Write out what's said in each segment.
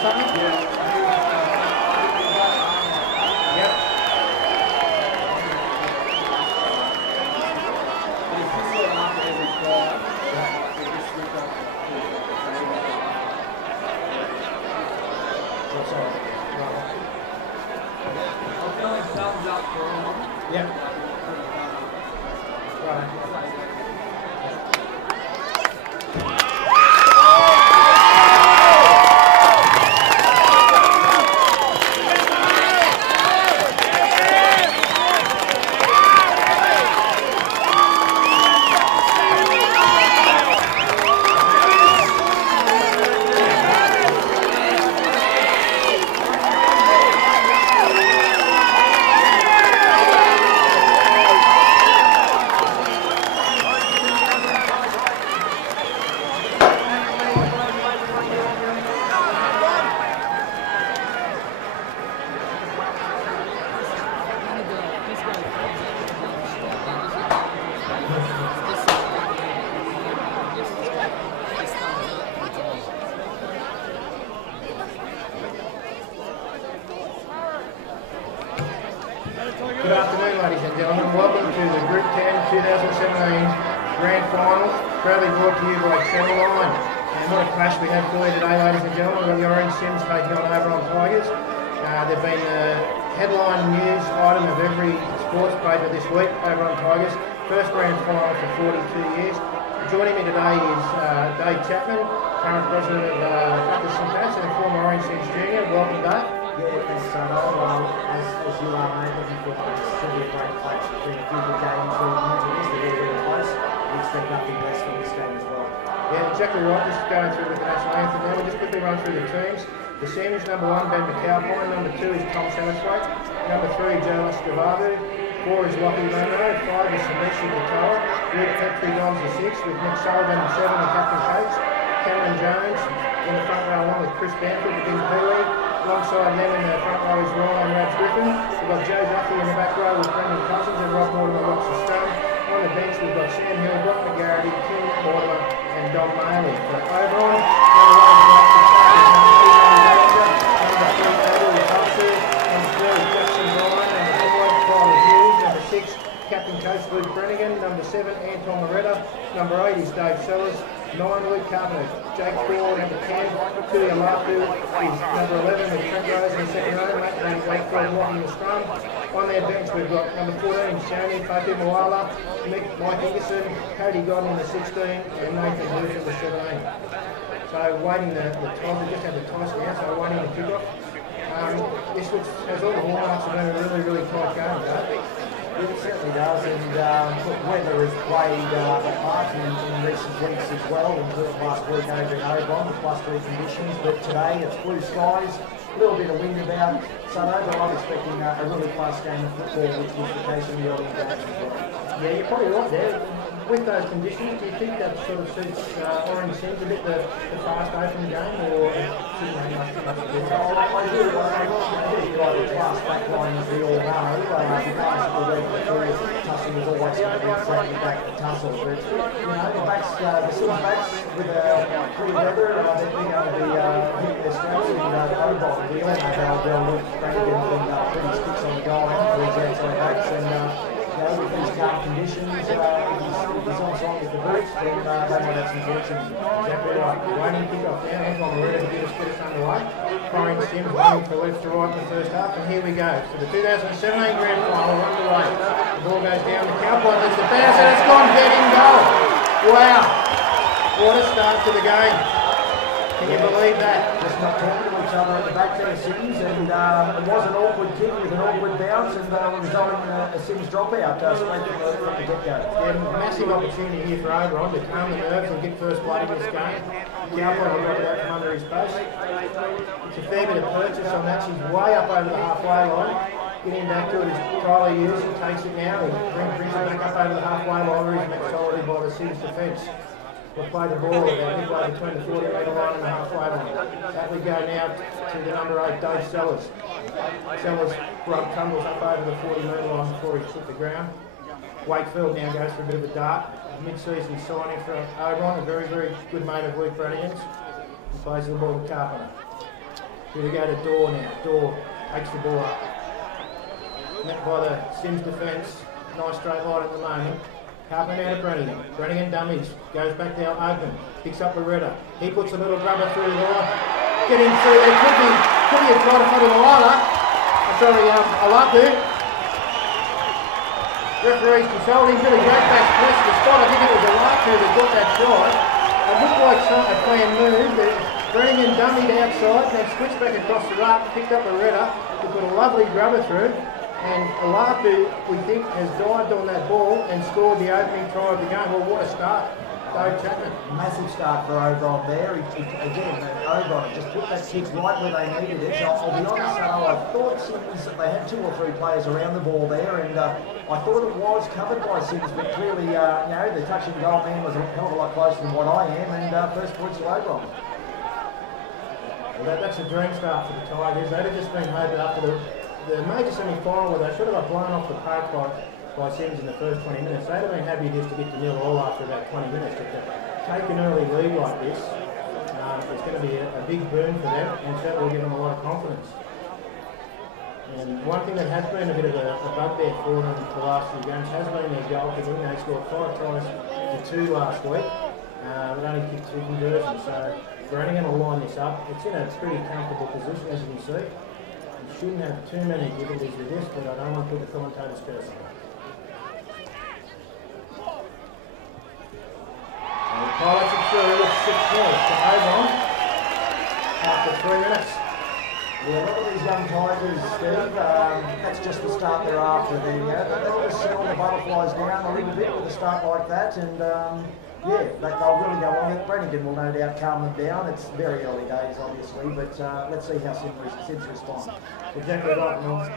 something? Yep. Yep. Right. Good afternoon, ladies and gentlemen. Welcome to the Group 10 2017 Grand Final, proudly brought to you by Channel 9. And what a clash we have for you today, ladies and gentlemen. We've got the Orange CYMS taking on Oberon Tigers. They've been the headline news item of every sports paper this week, Oberon Tigers. First Grand Final for 42 years. Joining me today is Dave Chapman, current president of St Pat's and former Orange CYMS Junior. Welcome, Dave. Yeah, thanks, Sono. As you are, mate, looking forward to this. It's going to be a great clash between a few good games. They're really close. We expect nothing less from this game as well. Yeah, exactly right. Just going through with the national anthem now. We'll just quickly run through the teams. The seniors, number 1, Ben McAlpine. Number 2 is Tom Satterthwaite. Number 3, Joe Escovabu. 4 is Lockie Romero. 5 is Samishi Katoa. Luke Petrie runs the 6 with Nick Sullivan 7 and Captain Coates. Cameron Jones in the front row along with Chris Bamford with Ben Peely. Alongside them in the front row is Ryan and Rabs Griffin. We've got Joe Duffy in the back row with Brendan Cousins and Rob Mortimer rocks the stone. On the bench we've got Sam Hill, Brock McGarity, Kim Mortimer and Don Maley. For Oberon, number 1 is number 3 Adel Hudson, number 4 is Jackson Ryan, number 5 Tyler Hughes, number 6 Captain Coach Luke Brennigan, number 7 Anton Loretta, number 8 is Dave Sellers, 9 Luke Carpenter, Jake Ford, number 10 Tulia Lapu is number 11 with Trent Rose in the second row, Matt Van Wakefield walking the scrum. On their bench we've got number 14 Shani Fatu Moala, Mike Higginson, Cody Godden in the 16 and Nathan Booth in the 17. So waiting the time, we just had the toss now, so waiting the kickoff. This looks, has all the hallmarks of being a really tight game, doesn't it? It certainly does, and weather has played a part in recent weeks as well, including last week over in Oberon with +3 conditions, but today it's blue skies, a little bit of wind about, so overall I'm expecting a really close game of football, which was the case in the early games as well. Yeah, you're probably right there. With those conditions, do you think that sort of suits Orange CYMS a bit, the fast open game, or I do like the class back line, as we all know. Regardless of the week before, Tussle was always going to be threatening back to Tussle. But, the backs, the silver backs with clear weather, they're going to be hitting their straps in Oberon. We all know how well Luke Brannigan can put his sticks on the goal line for his outside backs, and with these calm conditions, he's on side with the boots, then they might have some fortune. Exactly right. Waiting kick-off now, Anton Loretta to get us underway. Orange CYMS running from left to right in the first half, and here we go. So the 2017 Grand Final underway. The ball goes down, the Cowboy lets it bounce, and it's gone dead in goal. Wow. What a start to the game. Can you believe that? Just not talking to each other at the back there, CYMS, and it was an awkward kick with an awkward bounce, and resulting in a CYMS dropout straight from the get-go. Yeah, massive opportunity here for Oberon to calm the nerves and get first blood in this game. Cowboy will got that from under his post. It's a fair bit of purchase on that. She's way up over the halfway line. Getting back to it is Tyler Hughes, who takes it now. He brings it back up over the halfway line, where he's met solidly by the CYMS defence. We'll play the ball about midway between the 40-metre line and the halfway line. That we go now to the number 8, Dave Sellers. Sellers tumbles up over the 40-metre line before he hit the ground. Wakefield now goes for a bit of a dart. Mid-season signing for Oberon, a very good mate of Luke Brannigan's. He plays the ball to Carpenter. Here we go to Door now. Door takes the ball up. Met by the CYMS defence. Nice straight line at the moment. Halfing out of Brannigan. Brannigan dummies. Goes back down open. Picks up Loretta. He puts a little grubber through there. Getting through there. Could be a try to front of Lila. Sorry, Alapu. Referee's consulting. Billy Greatback pressed the spot. I think it was Alapu that got that try. It looked like a planned move. But Brannigan dummied outside. Then switched back across the ruck. Picked up Loretta. He put a lovely grubber through. And Alapu, we think, has dived on that ball and scored the opening try of the game. Well, what a start. Dave Chapman. Massive start for Oberon there. Again, Oberon just put that kick right where they needed it. So I'll be honest, I thought CYMS that they had 2 or 3 players around the ball there, and I thought it was covered by CYMS, but clearly, the touch and goal man was a hell of a lot closer than what I am, and first points to Oberon. Well, that's a dream start for the Tigers. They'd have just been hoping up for the major semi-final where they should have got blown off the park by CYMS in the first 20 minutes. They'd have been happy just to get to 0-all after about 20 minutes. But to take an early lead like this, it's going to be a big boon for them and certainly will give them a lot of confidence. And one thing that has been a bit of a bugbear for them the last few games has been their goal kicking. They scored 5 tries to 2 last week, but only kicked 2 conversions. So Brannigan will line this up. It's in a pretty comfortable position, as you can see. Shouldn't have too many difficulties with this, but I don't want to put the commentator's curse on it. So the Pilots are through with 6-0 to Oberon after 3 minutes. Yeah, a lot of these young Tigers, Steve, that's just the start they're after. They'll just settle the butterflies down a little bit with a start like that, and they'll really go on it. Brannigan will no doubt calm them down. It's very early days, obviously, but let's see how CYMS respond. Exactly right. Well,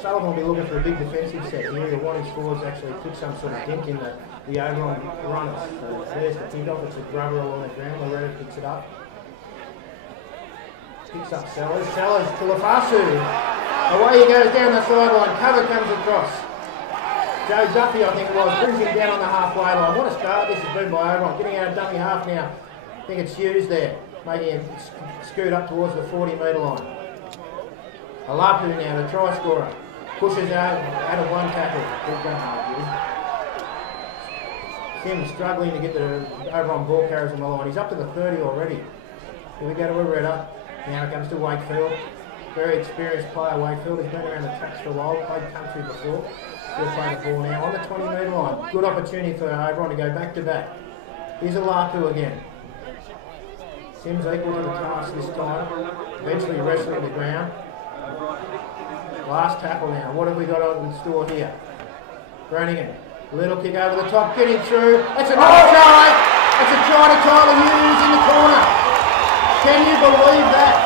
Sullivan will be looking for a big defensive set here. He'll want his forwards actually put some sort of dent in the Oberon runners. So there's the kick-off. It's a grubber along the ground. Loretta picks it up. Picks up Sellers. Sellers to Lafasu. Away he goes down the sideline. Cover comes across. Joe Duffy, I think it was, brings him down on the halfway line. What a start this has been by Oberon. Getting out of dummy half now. I think it's Hughes there, making him scoot up towards the 40-metre line. Alapu now, the try scorer. Pushes out of one tackle. Good going, CYMS struggling to get the Oberon ball carriers on the line. He's up to the 30 already. Here we go to Loretta. Now it comes to Wakefield. Very experienced player, Wakefield. He's been around the tracks for a while, played country before. He'll play the ball now on the 20-metre line. Good opportunity for Oberon to go back to back. Here's Alapu again. CYMS equal to the task this time. Eventually wrestling the ground. Last tackle now. What have we got on the store here? Brannigan. Little kick over the top, getting through. That's another try. That's a try to Tyler Hughes in the corner. Can you believe that?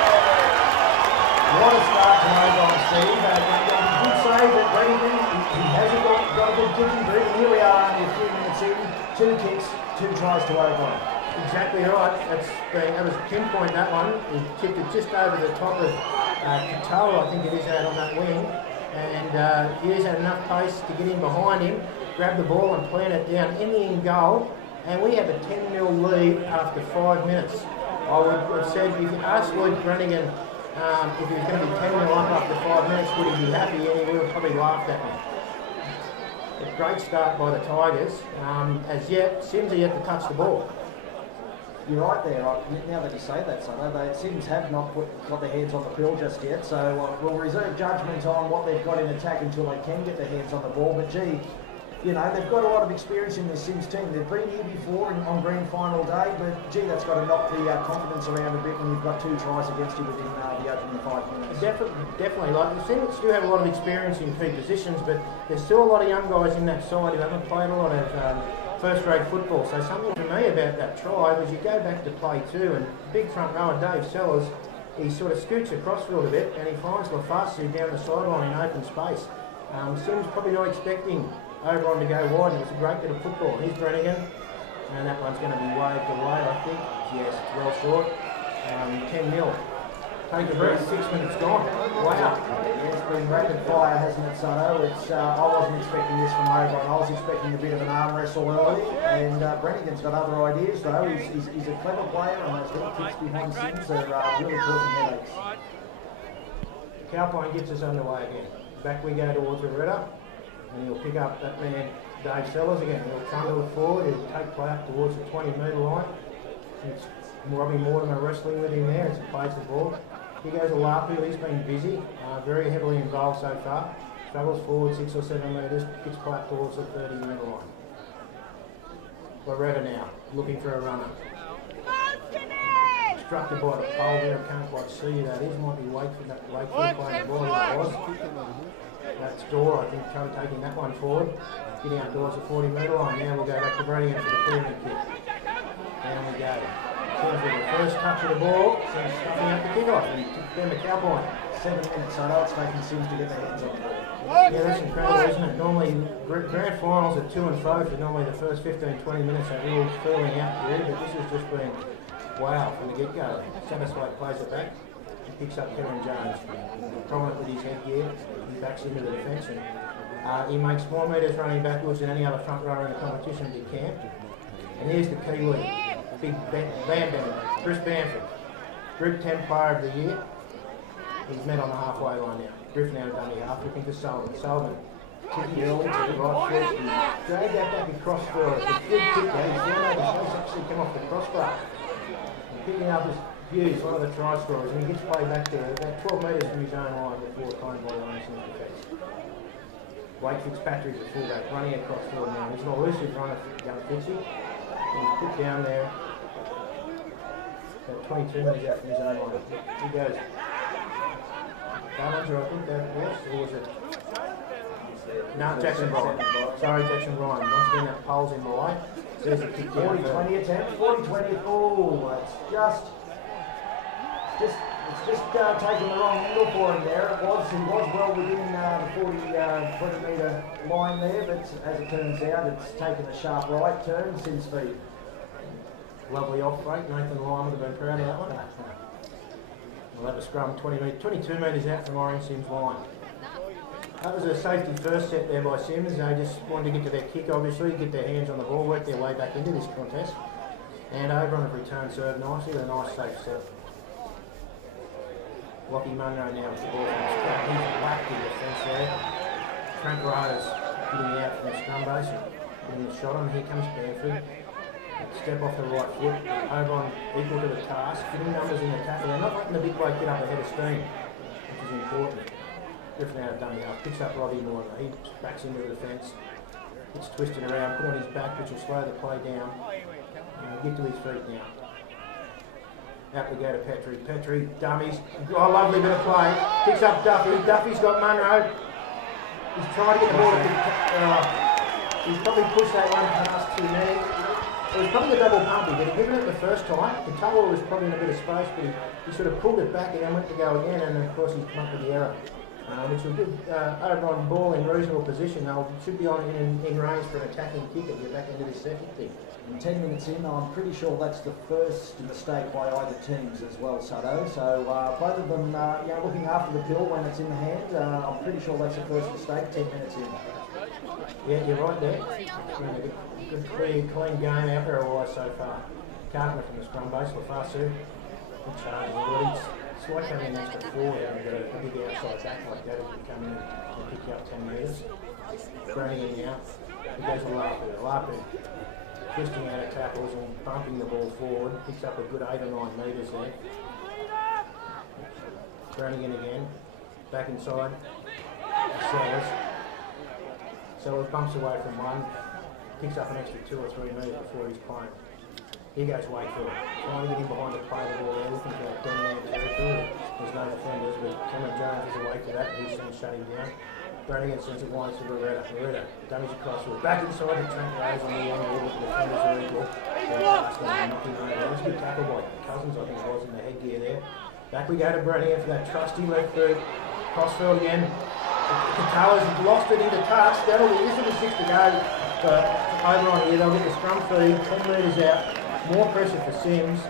What a start to Oberon, Steve. Good save at Brannigan. He hasn't got a good kicking boot. And here we are only a few minutes in. 2 kicks, 2 tries to Oberon. Exactly right. That was pinpoint, that one. He kicked it just over the top of Katoa, I think it is, out on that wing. And Hughes had enough pace to get in behind him, grab the ball and plant it down in the in goal. And we have a 10-0 lead after 5 minutes. I would have said, if you asked Luke Brannigan if he was going to be 10-0 up after 5 minutes, would he be happy? And he would have probably laughed at me. A great start by the Tigers. As yet, CYMS are yet to touch the ball. You're right there. Now that you say that, so CYMS have not got their hands on the pill just yet, so we'll reserve judgment on what they've got in attack until they can get their hands on the ball. But gee, they've got a lot of experience in the CYMS team. They've been here before on grand final day, but gee, that's got to knock the confidence around a bit when you've got 2 tries against you within the opening 5 minutes. Definitely. Like the CYMS do have a lot of experience in key positions, but there's still a lot of young guys in that side who haven't played a lot of first-grade football. So something for me about that try was you go back to play 2, and big front rower Dave Sellers, he sort of scoots across field a bit, and he finds Lafasu down the sideline in open space. CYMS probably not expecting Oberon to go wide, and it was a great bit of football. Here's Brannigan, and that one's going to be waved away, I think. Yes, it's well short. 10-0. Take a breath, 6 minutes gone. Wow. Yeah, it's been rapid fire, hasn't it, Soto? I wasn't expecting this from Oberon. I was expecting a bit of an arm wrestle early, and Brannigan's got other ideas, though. He's a clever player, and those little kicks behind Sims are really causing headaches. Cowpine gets us underway again. Back we go towards Loretta, and he'll pick up that man, Dave Sellers, again. He'll trundle it forward, he'll take play up towards the 20-metre line. It's Robbie Mortimer wrestling with him there as he plays the ball. He goes a Larphill, he's been busy, very heavily involved so far. Travels forward 6 or 7 metres, gets play up towards the 30-metre line. Loretta now, looking for a runner. Obstructed by the pole there, I can't quite see who that is. Might be Wakefield playing the ball, that was. That's Dora, I think, taking that one forward. Getting out towards the 40-metre line. Now we'll go back to Brady for the pyramid kick. Down we go. With the first touch of the ball, so stuffing out the kick-off, and then the Cowboy. 7 minutes, I know it's taking Sims to get their hands on the ball. Yeah, that's incredible, isn't it? Normally, grand finals are to and fro for normally the first 15-20 minutes, that real furling out period, but this has just been, wow, from the get-go. Satterthwaite plays it back, he picks up Kevin Jones, prominent with his headgear, he backs into the defence, and he makes more metres running backwards than any other front rower in the competition if he can. And here's the Kiwi. Big Bam, Chris Bamford, Group 10 Player of the Year. He's met on the halfway line now. Griffin out of dummy half, looking for Sullivan. Sullivan, kick early to the right foot, and drag that back across for us. It's a good kick there. He's down over, he's actually come off the crossbar. Picking up his views, one of the try scorers, and he gets played back there, about 12 metres from his own line before time by line in defence. Wade Fitzpatrick's at fullback, running across field now. He's an elusive runner, young Fitzy. He's put down there. About 22 metres out from his own line. He goes. Ballinger, I think that was, or was it? No, Jackson Bryan. Sorry, Jackson Bryan. Once again, that pole's in the way. There's a kick down. 40-20 attempt. 40-20. Oh, it's just taking the wrong angle for him there. He was well within the 20-metre line there, but as it turns out, it's taken a sharp right turn since speed. Lovely off break. Nathan Lyon would have been proud of that one. We'll have a scrum 22 metres out from Orange Sims line. That was a safety first set there by Sims. They just wanted to get to their kick, obviously, get their hands on the ball, work their way back into this contest. And Oberon have returned serve nicely with a nice safe set. Lockie Munro now with the ball from the scrum. He's whacked in defence there. Trent Rose getting out from the scrum base and getting the shot on. Here comes Bamford. Step off the right foot. Oberon equal to the task. Getting numbers in the tackle. They're not letting the big bloke get up ahead of steam, which is important. Griffin out of dummy half. Picks up Robbie Moore. He backs into the defence. Gets twisted around. Put on his back, which will slow the play down. Get to his feet now. Out we go to Petrie. Petrie, dummies. Oh, lovely bit of play. Picks up Duffy. Duffy's got Munro. He's trying to get the ball. He's probably pushed that one past too many. It was probably a double pumpy, but he given it the first time. Katawa was probably in a bit of space, but he sort of pulled it back and then went to go again, and of course he's come up with the error. Which was good. Oberon ball in reasonable position. They should be on in range for an attacking kick and get back into this second kick. 10 minutes in, I'm pretty sure that's the first mistake by either teams as well, Sado. So both of them, looking after the pill when it's in the hand. I'm pretty sure that's the first mistake. 10 minutes in. Yeah, you're right there. Good clean game out there otherwise so far. Carpenter from the scrum base, Lafasu. Good charge. It's like having an extra forward and you've got a big outside back like that if you come in and pick you up 10 metres. Brannigan now. He goes to Larphill. Twisting out of tackles and bumping the ball forward. Picks up a good 8 or 9 metres there. Brannigan again. Back inside. Sellers bumps away from one. Picks up an extra 2 or 3 metres before he's playing. Here goes Wakefield, trying to get him behind to play the ball there, looking for that 10-man territory. There's no defenders, but Cameron Jones is away for that, he's seen shut him down. Brannigan sends it wide to Loretta. Loretta dummies across with back inside to Trent Rose on the angle, but the defenders are equal. That was a good tackle by Cousins, I think it was, in the headgear there. Back we go to Brannigan for that trusty left foot. Crossfield again. Katala's lost it into touch. That'll be, this will be 6 to go for Oberon here. They'll get the scrum feed, 10 metres out. More pressure for Sims.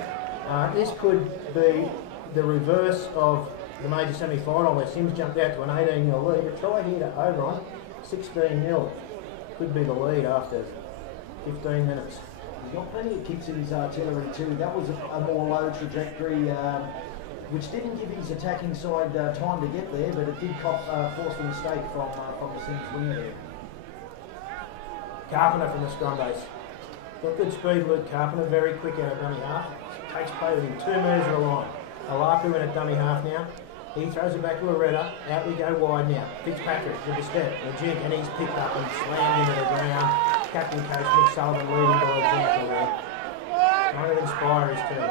This could be the reverse of the major semi-final where Sims jumped out to an 18-0 lead. A try here to Oberon, 16-0. Could be the lead after 15 minutes. He's got plenty of kicks in his artillery too. That was a more low trajectory, which didn't give his attacking side time to get there, but it did force the mistake from the Sims winger there. Carpenter from the scrum base. Got good speed, Luke Carpenter, very quick out of dummy half. Takes play within 2 metres of the line. Alapu in at dummy half now. He throws it back to Areta. Out we go wide now. Fitzpatrick with the step, the jig, and he's picked up and slammed into the ground. Captain Coach Mick Sullivan leading by example there. Trying to inspire his team.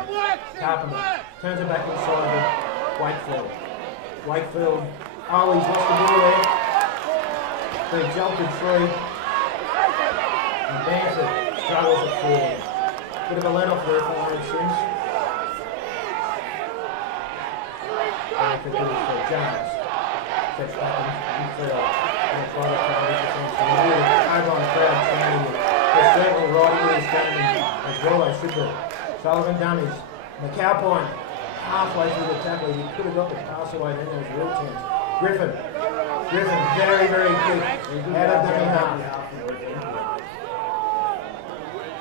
Carpenter turns it back inside to Wakefield. Wakefield, oh, he's lost the ball there. They jolted free. And Bamford struggles at forward. Bit of a let-off there for Aaron Sims. Bamford goes for Jones. Steps back in field. And try to cover this defence. And really, Oberon crowd standing here. They're certainly right into this game as well, they should be. Sullivan dummies. McAlpine halfway through the tackle. He could have got the pass away then, there was a real chance. Griffin, very, very quick. Out of dummy half.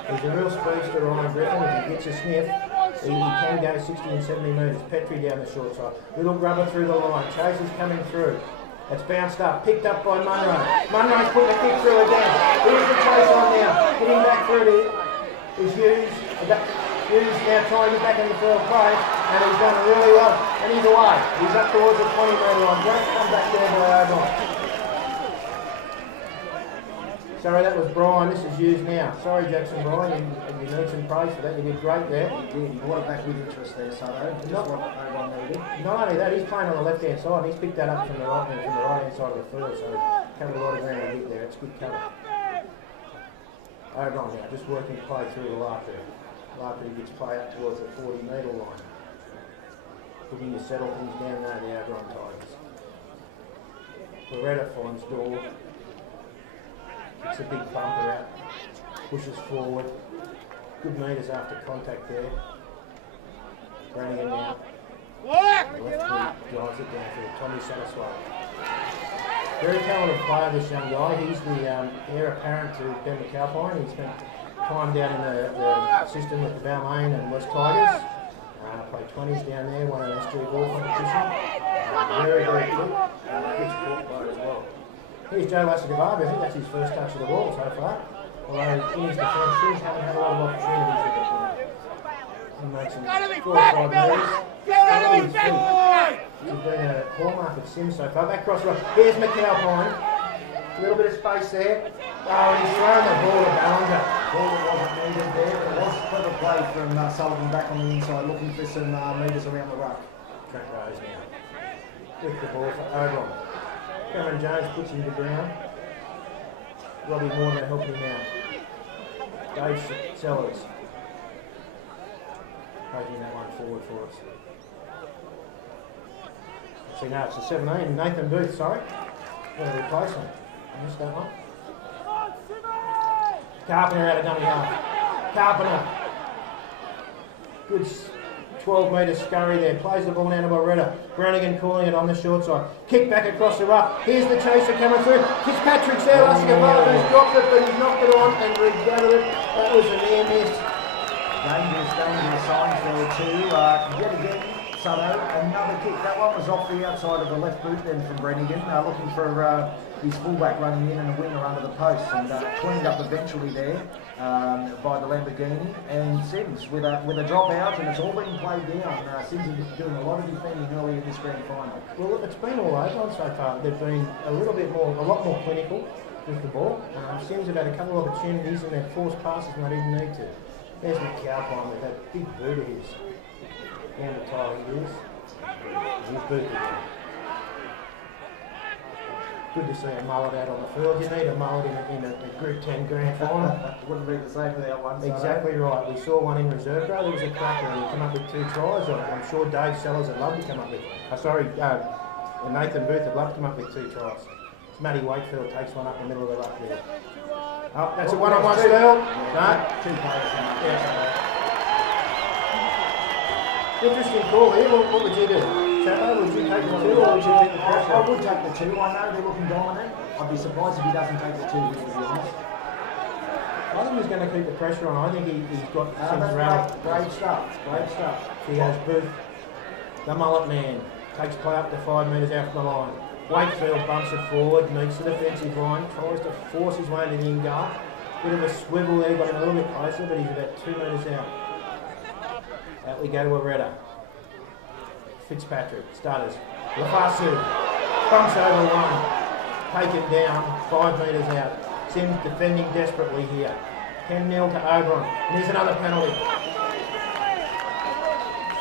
He's a real speedster, Ryan Griffin. If he gets a sniff, he can go 60 and 70 metres. Petrie down the short side. Little grubber through the line. Chase is coming through. It's bounced up. Picked up by Munro. Munro's put the kick through again. Here's the chase on now. Getting back through it is Hughes. Hughes now trying to get back in the field play. And he's done really well. And he's away. He's up towards the 20-metre line. Great come back there by Oberon. Sorry, that was Brian. This is Hughes now. Sorry, Jackson Brian. You need some praise for that. You did great there. He did. He brought it back with interest there, Sutto. Just what Oberon needed. Not only that, he's playing on the left-hand side. He's picked that up from the right-hand side of the field. So covered a lot of ground a bit there. It's good cover. Oberon now, just working play through the lap there. After he gets play up towards the 40-metre line. Looking to settle things down there, the Oberon Tigers. Loretta finds Door. Gets a big bumper out. Pushes forward. Good metres after contact there. Brannigan now. Left boot drives it down for Tommy Satisfied. Very talented player, this young guy. He's the heir apparent to Ben McAlpine. He spent time down in the system with the Balmain and West Tigers. Played 20s down there, won an SG ball competition. Very, very quick. Good sport player as well. Here's Joe Lassagavabi. I think that's his first touch of the ball so far. Although in his defence, he hasn't had a lot of opportunities with it. He makes some 4 or 5 metres. He's been a hallmark of Sims so far. Back cross right. Here's McAlpine. A little bit of space there. Oh, he's thrown the ball to Ballinger. Ball that wasn't needed there. It was clever play from Sullivan back on the inside, looking for some metres around the ruck. Trent Rose now. With the ball for Oberon. Cameron Jones puts him to ground. Robbie Warner helping him out. Dave Sellers. Taking that one forward for us. See now it's a 17. Nathan Booth, sorry. Going to replace him. I missed that one. Carpenter out of dummy half. Carpenter. Good 12-metre scurry there. Plays the ball down to Barretta. Brannigan calling it on the short side. Kick back across the ruck. Here's the chaser coming through. Fitzpatrick's there. Lassagavabi's dropped it, but he's knocked it on and regathered it. That was a near miss. Dangerous signs there too. Yet again, Sutto, another kick. That one was off the outside of the left boot then from Brannigan. Looking for his fullback running in and a winger under the post, and cleaned up eventually there by the Lamborghini. And Sims with a drop out, and it's all been played down. Sims is doing a lot of defending early in this grand final. Well, it's been all over so far. They've been a lot more clinical with the ball. Sims have had a couple of opportunities and they've forced passes and they didn't need to. There's McAlpine with that big boot of his. Down the tile he is. His boot. Good to see a mullet out on the field. You need a mullet in a Group 10 grand final. Wouldn't be the same without one. Exactly right. We saw one in reserve grade. There was a cracker and he came up with 2 tries. I'm sure Dave Sellers would love to come up with. Nathan Booth would love to come up with 2 tries. Matty Wakefield takes one up in the middle of the ruck there. Oh, that's a one-on-one steal. No. 2 players in that. Yeah. Interesting call here. What would you do? Chapo, would you take the 2 or would you take the pressure? I would take the 2. I know they're looking dominant. I'd be surprised if he doesn't take the 2 here, to be honest. I think he's going to keep the pressure on. I think he's got some that's great stuff. Great stuff. He has Booth, the mullet man, takes play up to 5 metres out from the line. Wakefield bumps it forward, meets the defensive line, tries to force his way into the in-guard. Bit of a swivel there, got him a little bit closer, but he's about 2 metres out. Out we go to Areta. Fitzpatrick, starters. Lafasu, bumps over 1, taken down, 5 metres out. Sims defending desperately here. 10-0 to Oberon. And here's another penalty.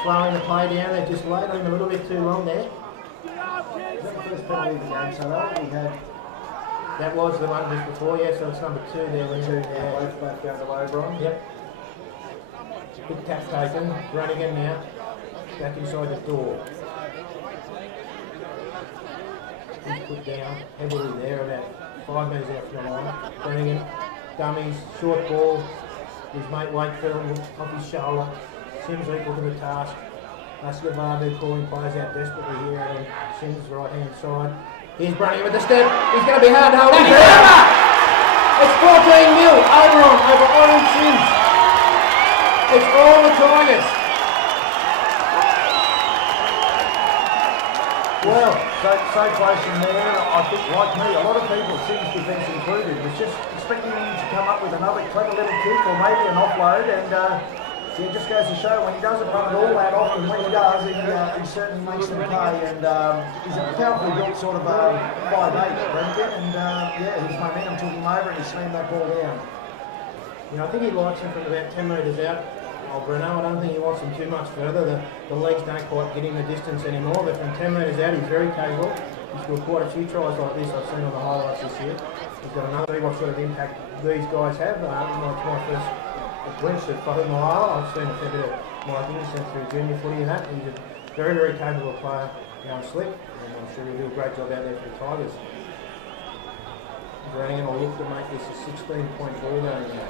Slowing the play down, they've just laid on him a little bit too long there. Is that the first penalty of the game? So we had... That was the one just before, yeah, so it's number 2 there. 2 now, both going to Oberon. Yep. Big tap taken, running in now. Back inside the door. He's put down heavily there, about 5 metres out from the line. Running in, dummies, short ball. His mate Wakefield off his shoulder. Sims equal to the task. Ascavabu calling players out desperately here on Sims' right hand side. He's running with the step. He's going to be hard to hold. It's 14-0 Oberon over Orange Sims. It's all the Tigers. Well, so close in there. I think, like me, a lot of people, Sims defence included, was just expecting him to come up with another clever little kick or maybe an offload, and it just goes to show when he doesn't run it all that often, when he does, he certainly makes them pay. And he's a powerfully built sort of 5'8", Brendan, and his momentum took him over and he slammed that ball down. You know, I think he likes him from about 10 metres out. Bruno, I don't think he wants him too much further. The legs don't quite get him the distance anymore, but from 10 metres out, he's very capable. He's scored quite a few tries like this I've seen on the highlights this year. He's got another, what sort of impact these guys have. It's my first glimpse of Fahu Malala. I've seen a fair bit of Mike Innocent through junior footy and that. He's a very, very capable player, young slick, and I'm sure he'll do a great job out there for the Tigers. Brannigan will look to make this a 16-point ball going now.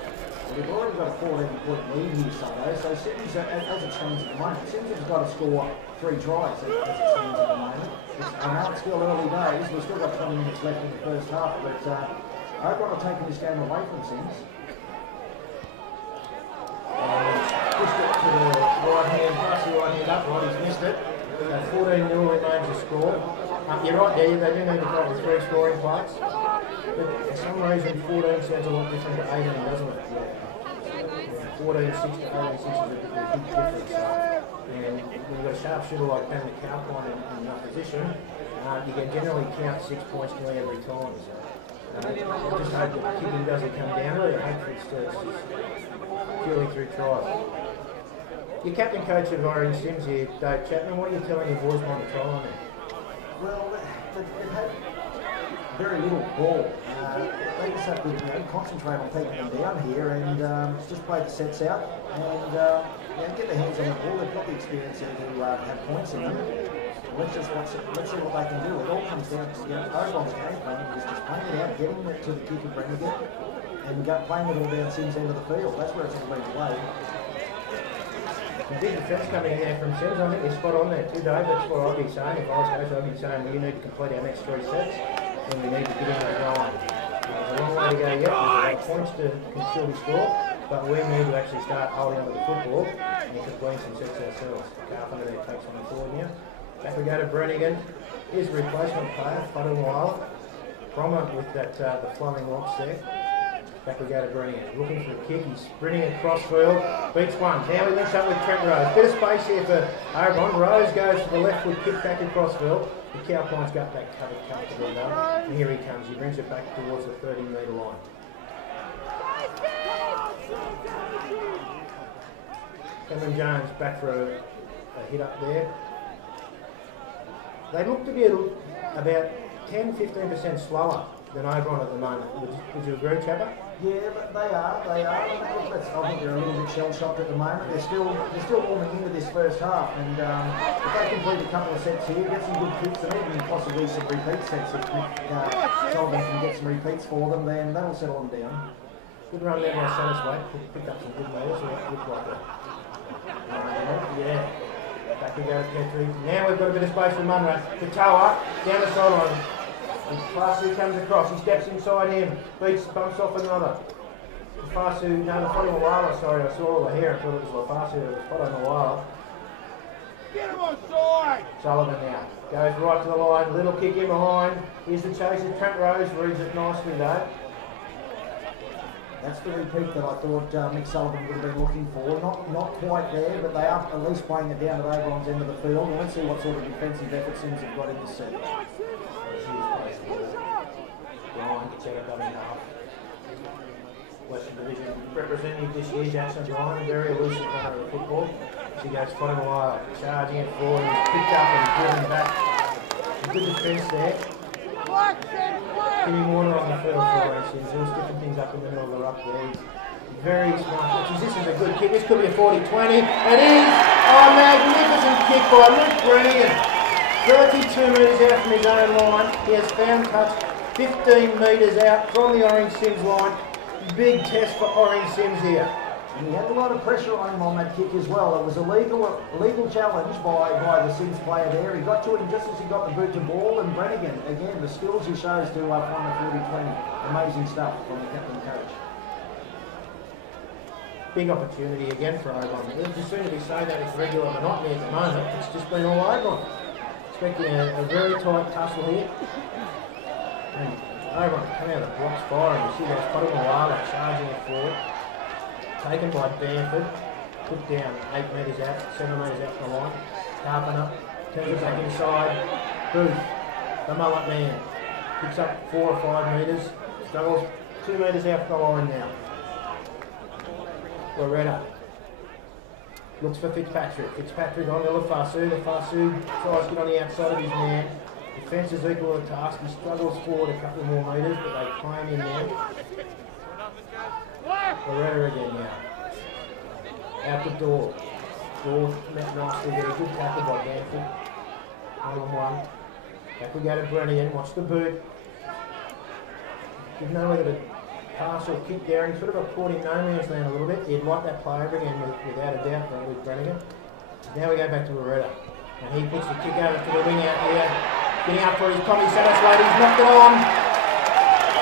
We've already got a 14-point lead here, so Sims, as it stands at the moment, Sims has got to score 3 tries as it stands at the moment. I know it's still early days, we've still got 20 minutes left in the first half, but Oberon are taking this game away from Sims. Pushed it to the right hand, pass the right hand upright, he's missed it. 14-0 remains the score. You're right there, they do need to come with 3 scoring plays. But for some reason 14 sounds a lot different to 18, doesn't it? 14-6 to 18-6 is a big difference. And when you've got a sharp shooter like Ben McAlpine in your position, you can generally count 6 points nearly every time. So, just hope that kicking doesn't come down to it. Hopefully it's just purely through tries. Your captain coach of Orange Sims here, Dave Chapman, what are you telling your boys on the try line there? Well, they've had very little ball. They just have to concentrate on taking them down here and just play the sets out and get their hands on the ball. They've got the experience there to have points in them. Let's see what they can do. It all comes down to Oberon's game plan is just playing it out, getting it to the kick of Brannigan and playing it all down Sims' end of the field. That's where it's all been played. Some big defence coming in there from Sims. I think they're spot on there too, Dave. That's what I'd be saying. If I was coach, I'd be saying we need to complete our next 3 sets and we need to get in that line. There's a long way to go yet. There's a lot of points to still be scored, but we need to actually start holding on to the football and complete some sets ourselves. Carpenter there takes on the forward now. Back we go to Brannigan. Here's a replacement player, Faru Brommer with that the flowing locks there. Back we go to Brannigan, looking for a kick, he's sprinting across field, beats one, now he links up with Trent Rose. Bit of space here for Oberon, Rose goes to the left foot, kick back across field, the Cowpoints got that covered comfortably though, and here he comes, he brings it back towards the 30-metre line. Cameron Jones back for a hit up there. They look to be about 10-15% slower than Oberon at the moment. Would you agree, Chapper? Yeah, but they are. I think they're a little bit shell-shocked at the moment. They're still warming into this first half, and if they complete a couple of sets here, get some good kicks, and even possibly some repeat sets, if Sullivan can get some repeats for them, then that'll settle them down. Good run there by Sanus Wake. Picked up some good metres. Looked like a... yeah. Back we go to Petrie. Now we've got a bit of space for Munro. Katoa, down the sideline. Fasu comes across, he steps inside him, bumps off another. Fasu, no, the Foddy Mawala, sorry, I saw all the hair, I thought it was Fasu, it was Foddy Mawala. Get him on side! Sullivan now, goes right to the line, little kick in behind. Here's the chaser, Trent Rose reads it nicely though. That's the repeat that I thought Mick Sullivan would have been looking for. Not quite there, but they are at least playing it down at Oberon's end of the field. Let's see what sort of defensive effort Sims have got in the set. Ryan gets out of dummy half. Western Division representative this year, Jackson Ryan, very elusive runner of football. As he goes fighting away, charging it forward, he's picked up and driven back. Good defence there. Getting water on the field for us. He's sticking things up in the middle of the ruck there. He's very smart. This is a good kick. This could be a 40-20. It is! Oh, magnificent kick by Luke Brannigan. 32 metres out from his own line. He has found touch 15 metres out from the Orange Sims line. Big test for Orange Sims here. And he had a lot of pressure on him on that kick as well. It was a legal challenge by the Sims player there. He got to him just as he got the boot to ball, and Brannigan, again, the skills he shows to find the 40-20. Amazing stuff from the captain coach. Big opportunity again for Oberon. Just soon to be saying that it's regular monotony at the moment. It's just been all Oberon. Expecting a very tight tussle here. And Oberon come out of the blocks firing. You see those Foddy Mawala charging it forward. Taken by Bamford, put down 8 metres out, 7 metres out from the line. Carpenter turns it back inside. Booth, the mullet man, picks up 4 or 5 metres, struggles 2 metres out from the line now. Loretta looks for Fitzpatrick. Fitzpatrick on to Fasu. The Fasu tries to get on the outside of his man. Defence is equal to the task. He struggles forward a couple more metres, but they claim him now. Loretta again now. Out the door. Door met nicely there. Good tackle by Bamford. 1-on-1. Back we go to Brannigan. Watch the boot. Didn't know whether to pass or kick there. He sort of caught him no man's land a little bit. He'd like that play over again without a doubt with Brannigan. Now we go back to Loretta. And he puts the kick over to the wing out here. Getting up for his Tommy Satterthwaite. He's knocked it on.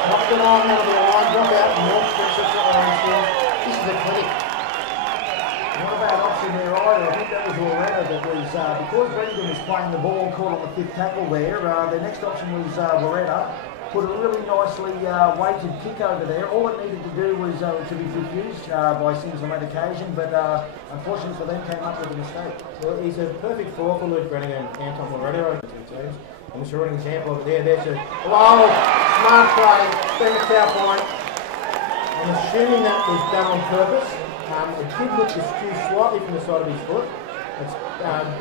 Knocked it on out of the line. Drop out. More pressure for Orange Sims. This is a clinic. Not a bad option there either. I think that was Loretta that was, because Brannigan was playing the ball, caught on the 5th tackle there. The next option was Loretta. Put a really nicely weighted kick over there. All it needed to do was to be confused by Sims on that occasion, but unfortunately for them, came up with a mistake. Well, he's a perfect four for Luke Brannigan and Anton Loretta. And we saw an example over there. There's a smart play, been a foul point. I'm assuming that was done on purpose. It did look to skew slightly from the side of his foot. It's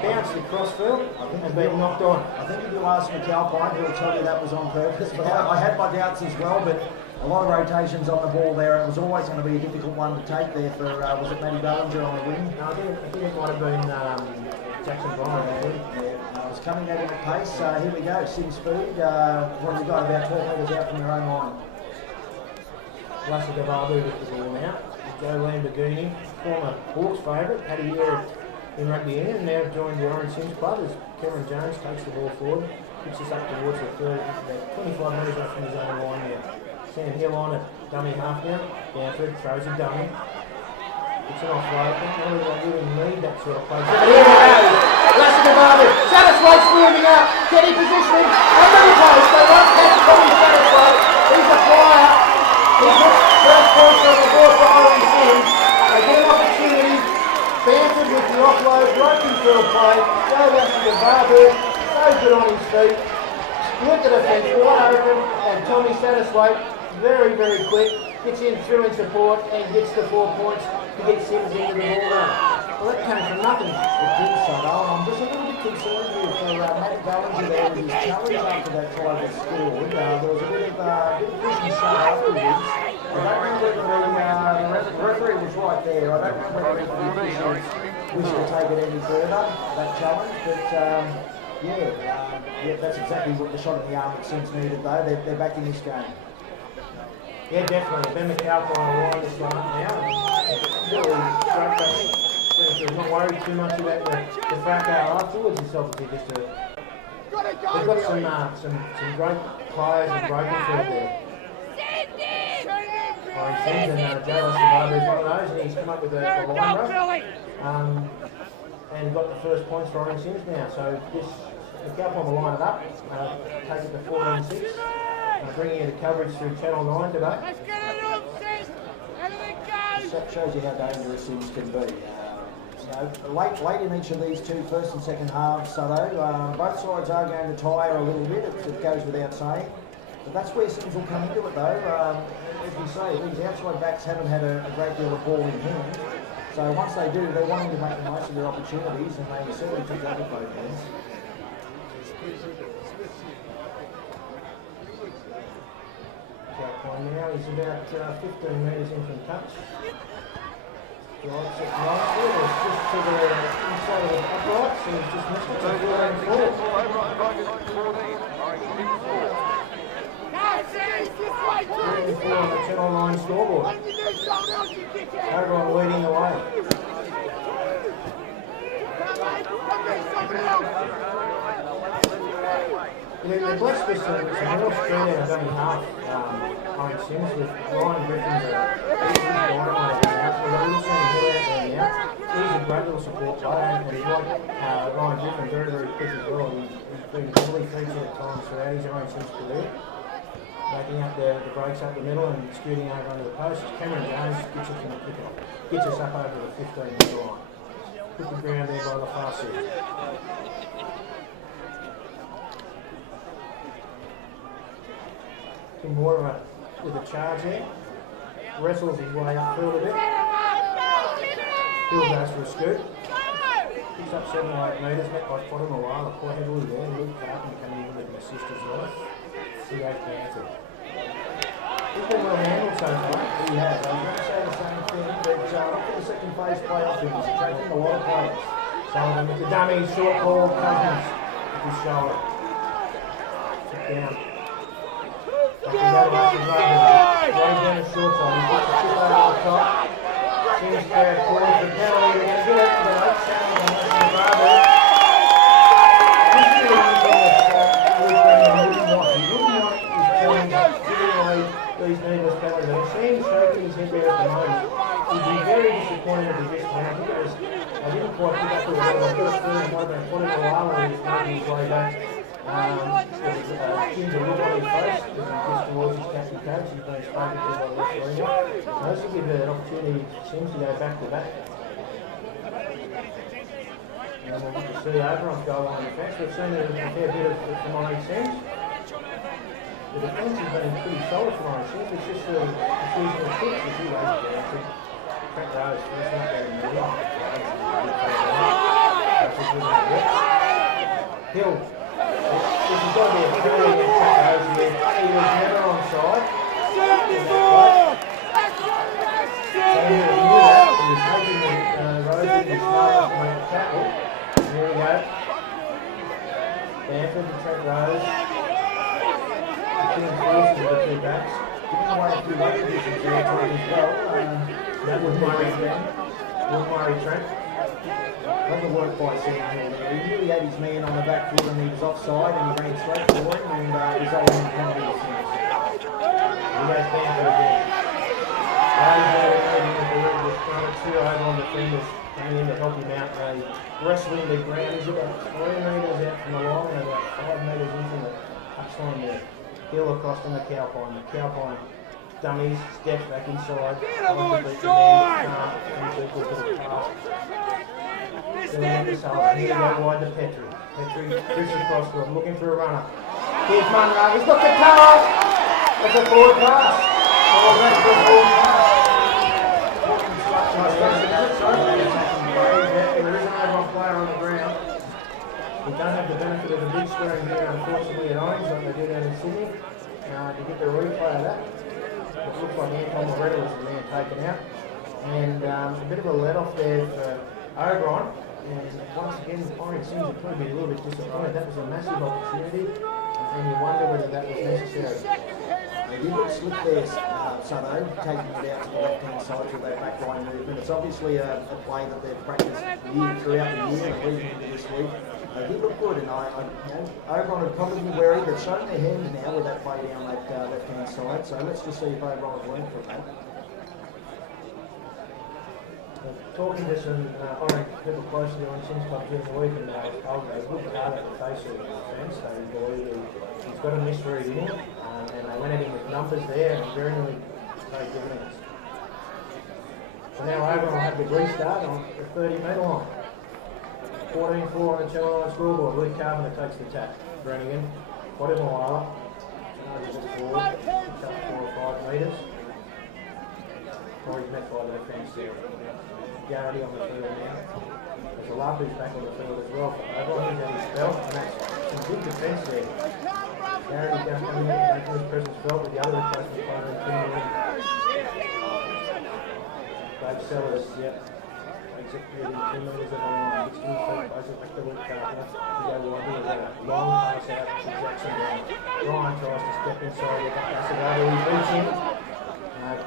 bounced across field and been knocked on. I think if you ask McAlpine, he'll tell you that was on purpose, but I had my doubts as well, but a lot of rotations on the ball there, and it was always going to be a difficult one to take there for, was it Matty Bellinger on the wing? No, I think it might have been Jackson Bryan, actually. Yeah, was coming at him at pace. Here we go, Sims speed. What have we got, about 12 metres out from your own line? Lassie Gavabu with the ball now. Joe Lamborghini, former Hawks favourite, had a year in rugby union and now joined the Orange Sims club as Cameron Jones takes the ball forward, picks us up towards the third, about 25 metres up from his own line now. Sam Hill on it, dummy half now. Bamford throws a dummy. It's an offload. I think they really need that sort of play. But here we go. Lassie Gavabu. Satterthwaite's moving up. Kenny positioning. Under the post. They won't catch Tommy Satterthwaite. He's a flyer. He's the first point on the board for Orange Sims. They get an opportunity. Bamford with the offload, broken field play. Go Lassie Gavabu. So good on his feet. Split the defence wide open. And Tommy Satterthwaite, very, very quick. Gets in through in support and gets the 4 points to get Sims into the ball run. Well, that came from nothing. It did, so I'm just a little bit concerned here for Matt Bellinger there with his challenge after that try was scored. There was a bit of push and shove afterwards. I don't know whether the referee was right there. I don't know whether the officials wish to take it any further, that challenge, but yeah, that's exactly what the shot in the arm that Sims needed though. They're back in this game. Yeah, definitely. Ben McAlpine will line this one up now. Really great Spencer's not worried too much about the fracas afterwards. He's obviously just a... They've got some great players and broken field there. Orange Sims and Joe Survivor is one of those, and he's come up with the line break. And got the first points for Orange Sims now. So the Cowpom will line it up, take it to 14-6, bringing in the coverage through Channel 9 today. That shows you how dangerous Sims can be. Late in each of these two first and second halves, both sides are going to tire a little bit, it goes without saying. But that's where Sims will come into it though. As we say, these outside backs haven't had a great deal of ball in hand. So once they do, they're wanting to make the most of their opportunities, and they certainly took that with both hands. Now he's about 15 metres in from touch. Drives it nicely, it's just to the inside of the uprights, and he's just missed it. So 14-4 on the Channel 9 scoreboard. Oberon leading the way. They're blessed with some real speed out of dummy half. Orange Sims with Ryan Griffin's a easy line on the out. We've got Wilson and Hill out there now. He's a great little support player, and he's like Ryan Griffin, very, very quick as well. He's been heavily featured at times throughout his Orange Sims career. Making up the breaks up the middle and scooting over under the post. Cameron Jones gets us up over the 15-metre line. Put the ground there by the far side. Tim Moore with a charge there. Wrestles his way upfield a bit. Hill goes for a scoot. Picks up 7 or 8 metres, met by Potter Morale quite heavily there. Luke Carton coming in with an assist as well. He goes down to. He's been well handled so far. He has. I was going to say the same thing, but for the second phase playoff, he's attracting a lot of players. Sullivan with the dummy, short ball, Cousins with his shoulder. Put down. Rows down the short side. He's got the chip over the top. Sims fair forward for penalty. They're going to give it to the late challenge on the Bravo. This is the one thing that Luke Brennan wouldn't want. He wouldn't want his team giving away these needless penalties. And seeing shaking his head there at the moment, he'd be very disappointed if he just went. I think it was, I didn't quite pick up the word. I thought it might have been Potter Morale when he was making his way back. Seems a look on his face as he gets towards his captain coach. He's been spoken to by the referee. So this will give an opportunity, Sims, to go back to back. And we'll look to see Oberon go on the defence. We've seen a fair bit from Orange Sims. The defence has been pretty solid for Orange Sims. It's just the seasonal kicks as he goes down to Trent Rose first up there in the middle. Hill. This has got to be a penalty against Trent Rose here. He was never onside. So he knew that. He was hoping that Rose would be smart enough to make a tackle. Here we go. Bamford to Trent Rose. Killing forces of the two backs. Giving away a few weight positions there to him as well. That would Murray Trent. Got the work by Sam Hill there. He really had his man on the back foot and he was offside and he ran straight for him and resulted in a penalty to Sims. He goes Bamford again. Two over on defenders coming in to help him out. They wrestling the ground. He's about 3 metres out from the line and about 5 metres in from the touchline there. Hill across from the Cowpine. The Cowpine dummies, steps back inside. Get him onside! Here we go wide to Petrie. Petrie drifts across to him, looking for a runner. Here's Munro. He's got the cut. That's a forward pass. Oh, that's a forward pass. There is an Oberon player on the ground. We don't have the benefit of the big squaring here, unfortunately, at Orange, like they did out in Sydney, to get the replay of that. It looks like Anton Loretta was the man taken out. And a bit of a let-off there for Oberon. And once again, Orange Sims would probably be a little bit disappointed. That was a massive opportunity, and you wonder whether that was necessary. They did look slick there, Sutto, taking it out to the left-hand side through that backline movement. It's obviously a play that they've practiced throughout the year and leading into this week. He looked good, and Oberon would probably be wary. They've shown their hand now with that play down that left-hand side, so let's just see if Oberon have learned from that. Talking to some Orange people close to the Orange Sims Club during the week, and they looked hard at the face of the defence. They believe he's got a misread in him, and they went at him with numbers there, and very nearly paid dividends. So now Oberon will have the restart on the 30-metre line. 14-4 on the Channel Line scoreboard. Luke Carpenter takes the tap. Brannigan, got him a while up. Charges it forward, picks up 4 or 5 metres. Or he's met by the defence there. Garrity on the field now. There's a love who's back on the field as well. Oberon has his spell, and that's some good defence there. Garrity just coming in, making his presence felt with the other replacement player in Kimberley. Dave Sellers, yep. Executing 2 metres of the line, 16 feet, plays it back to Luke Carpenter. He goes wide with a long pass out to Jackson Brown. Ryan tries to step inside with that pass over, he beats him.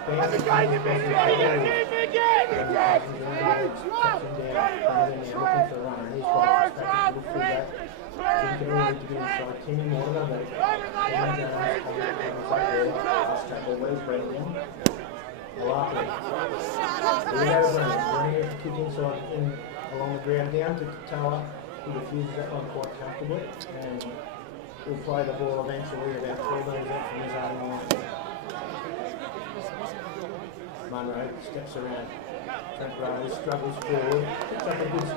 Bounces down the best of the field. Looking for a runner, and he's quite back to look through that. Jim can really get inside. Timmy Mortimer, but last tackle, Wes Brennan. Malaki. We have Brennan to kick inside along the ground down to Tower. He refuses that one quite comfortably, and will play the ball eventually about 12 metres out from his own line. Munro steps around. Trent Rose struggles forward. Picks up a good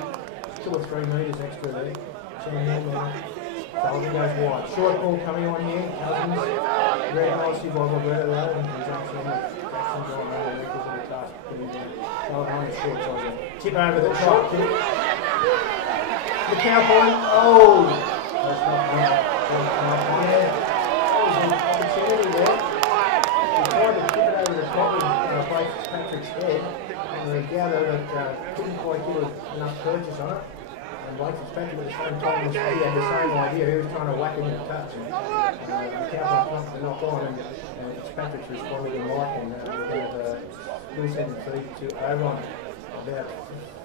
2 or 3 metres extra there. Sullivan goes wide. Short ball coming on here. Cousins. Very nicely by Roberto though. And he's actually on the Jackson John Rowe. Records in the task. Sullivan on the short side. Tip over the top. The cow point. Oh! That's not right. Yeah. That was an opportunity there. He tried to tip it over the top and break Patrick's head. And we gather that couldn't quite get enough purchase on it. And Blake Fitzpatrick at the same time he had the same idea. He was trying to whack it in a touch. And the Cowboys wanted to knock on, and Fitzpatrick's responded in Mike, and we're going to loose head and feed to Oberon about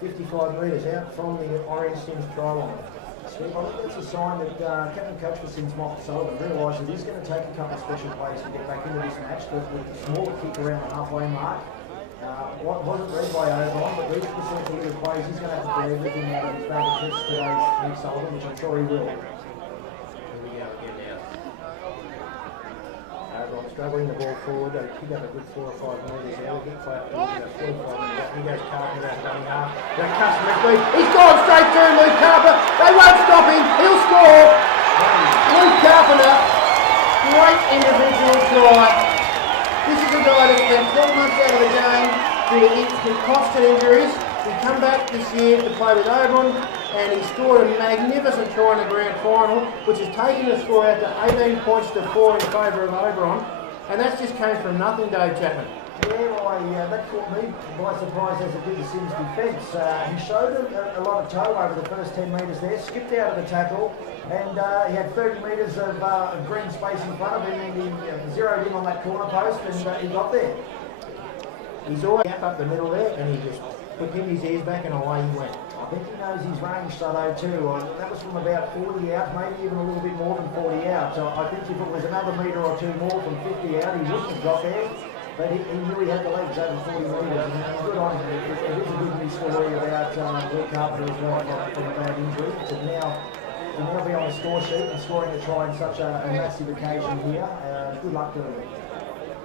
55 metres out from the Orange Sims try line. Steve, I think that's a sign that Captain Coach for Sims, Michael Sullivan, realised it is going to take a couple of special players to get back into this match, but with the smaller kick around the halfway mark. What wasn't read by Oberon, but these percentage of plays, he's going to have to put everything out of his bag of tricks today, Nick Sullivan, which I'm sure he will. Here we go again now. Oberon struggling the ball forward. They pick up a good 4 or 5 metres out. They get play up to about 45 metres. He goes Carpenter out running half. That customer speed. He's gone straight through Luke Carpenter. They won't stop him. He'll score. Luke Carpenter, great individual try. This is a guy that's been 12 months out of the game due to constant injuries. He come back this year to play with Oberon, and he scored a magnificent try in the grand final, which has taken the score out to 18 points to 4 in favour of Oberon. And that's just came from nothing, Dave Chapman. Yeah, that caught me by surprise as it did the Sims defence. He showed a lot of toe over the first 10 metres there, skipped out of the tackle, and he had 30 metres of green space in front of him, and he zeroed in on that corner post, and he got there. He's always gap up the middle there, and he just put his ears back and away he went. I think he knows his range, Sutto, too. That was from about 40 out, maybe even a little bit more than 40 out. So I think if it was another metre or two more from 50 out, he wouldn't have got there. But he knew he had the legs over 40 metres, and good on him. It is a good news story about Luke Carpenter as well from a bad injury. To now be on the score sheet and scoring a try in such a massive occasion here. Good luck to him.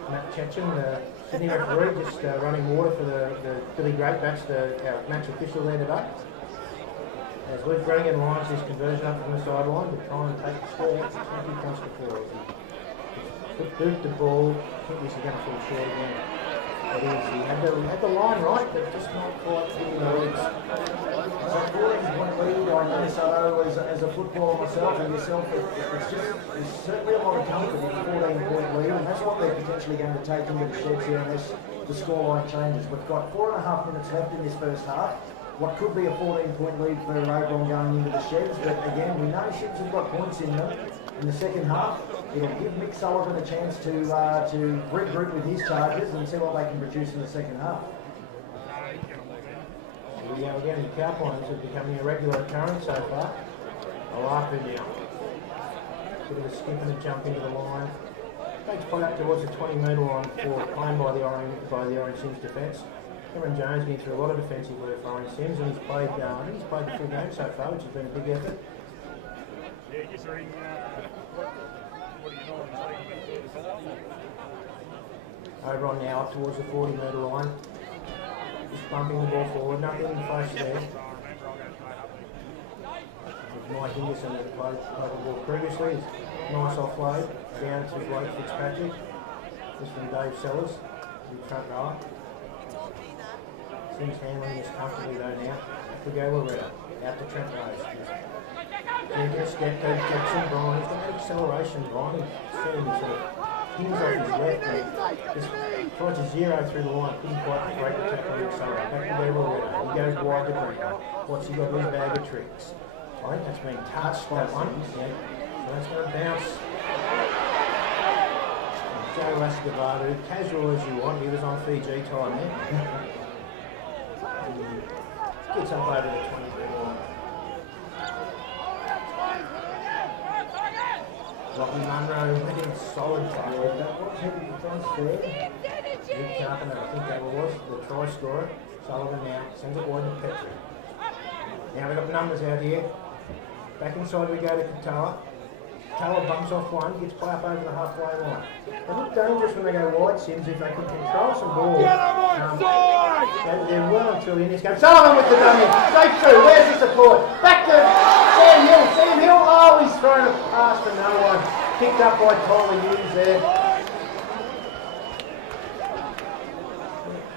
Matt Chechen, the Sydney referee, just running water for the Billy Greatbacks, our match official there today. As Luke Brannigan lines his conversion up from the sideline to try and take the score 20 points to 4. Boot the ball. I think this is going to fall short again. It is. He had the line right, but just not quite hitting the legs. So 14-point lead, I know Sutto as a footballer myself and yourself, there's certainly a lot of comfort in a 14-point lead, and that's what they're potentially going to take into the sheds here unless the scoreline changes. We've got 4.5 minutes left in this first half. What could be a 14-point lead for Oberon going into the sheds, but again, we know Sims have got points in them in the second half. it'll give Mick Sullivan a chance to regroup with his charges and see what they can produce in the second half. Here we go again, the cow pointers are becoming a regular occurrence so far. I like it now. Bit of a skip and a jump into the line. Takes point up towards the 20-metre line for claim by the Orange Sims defence. Cameron Jones been through a lot of defensive work for Orange Sims, and he's played the full game so far, which has been a big effort. Oberon now up towards the 40-metre line. Just bumping the ball forward, nothing in flash there. Mike Henderson that played the ball previously. Nice offload down to Blake Fitzpatrick. This from Dave Sellers, the front rower. Sims handling this comfortably though now. We go Loretta, out to Trent Rose. Taking a step to Jackson Bryan. He's got that acceleration, Bryan. He's seeing him sort of pings off his left and just tries to zero through the line. Couldn't quite break the tackle and accelerate. Back to go Loretta. He goes wide to Brinker. What's he got in his bag of tricks? I think that's been touched, that one. Yeah. So that's going to bounce. Joe Lascavado, casual as you want, he was on Fiji time there. Gets up over the 20-metre line. Rocky Munro making solid tackle. That was heavy defence there. Nick Carpenter, I think that was the try scorer. Sullivan now sends it wide to Petrie. Now we've got the numbers out here. Back inside we go to Katoa. Katoa bumps off one, gets play up over the halfway line. They look dangerous when they go wide, Sims, if they could control some ball. They're well and truly in this game. Sullivan with the dummy, straight through, where's the support? Back to Sam Hill, oh, he's thrown a pass for no one. Picked up by Tyler Hughes there.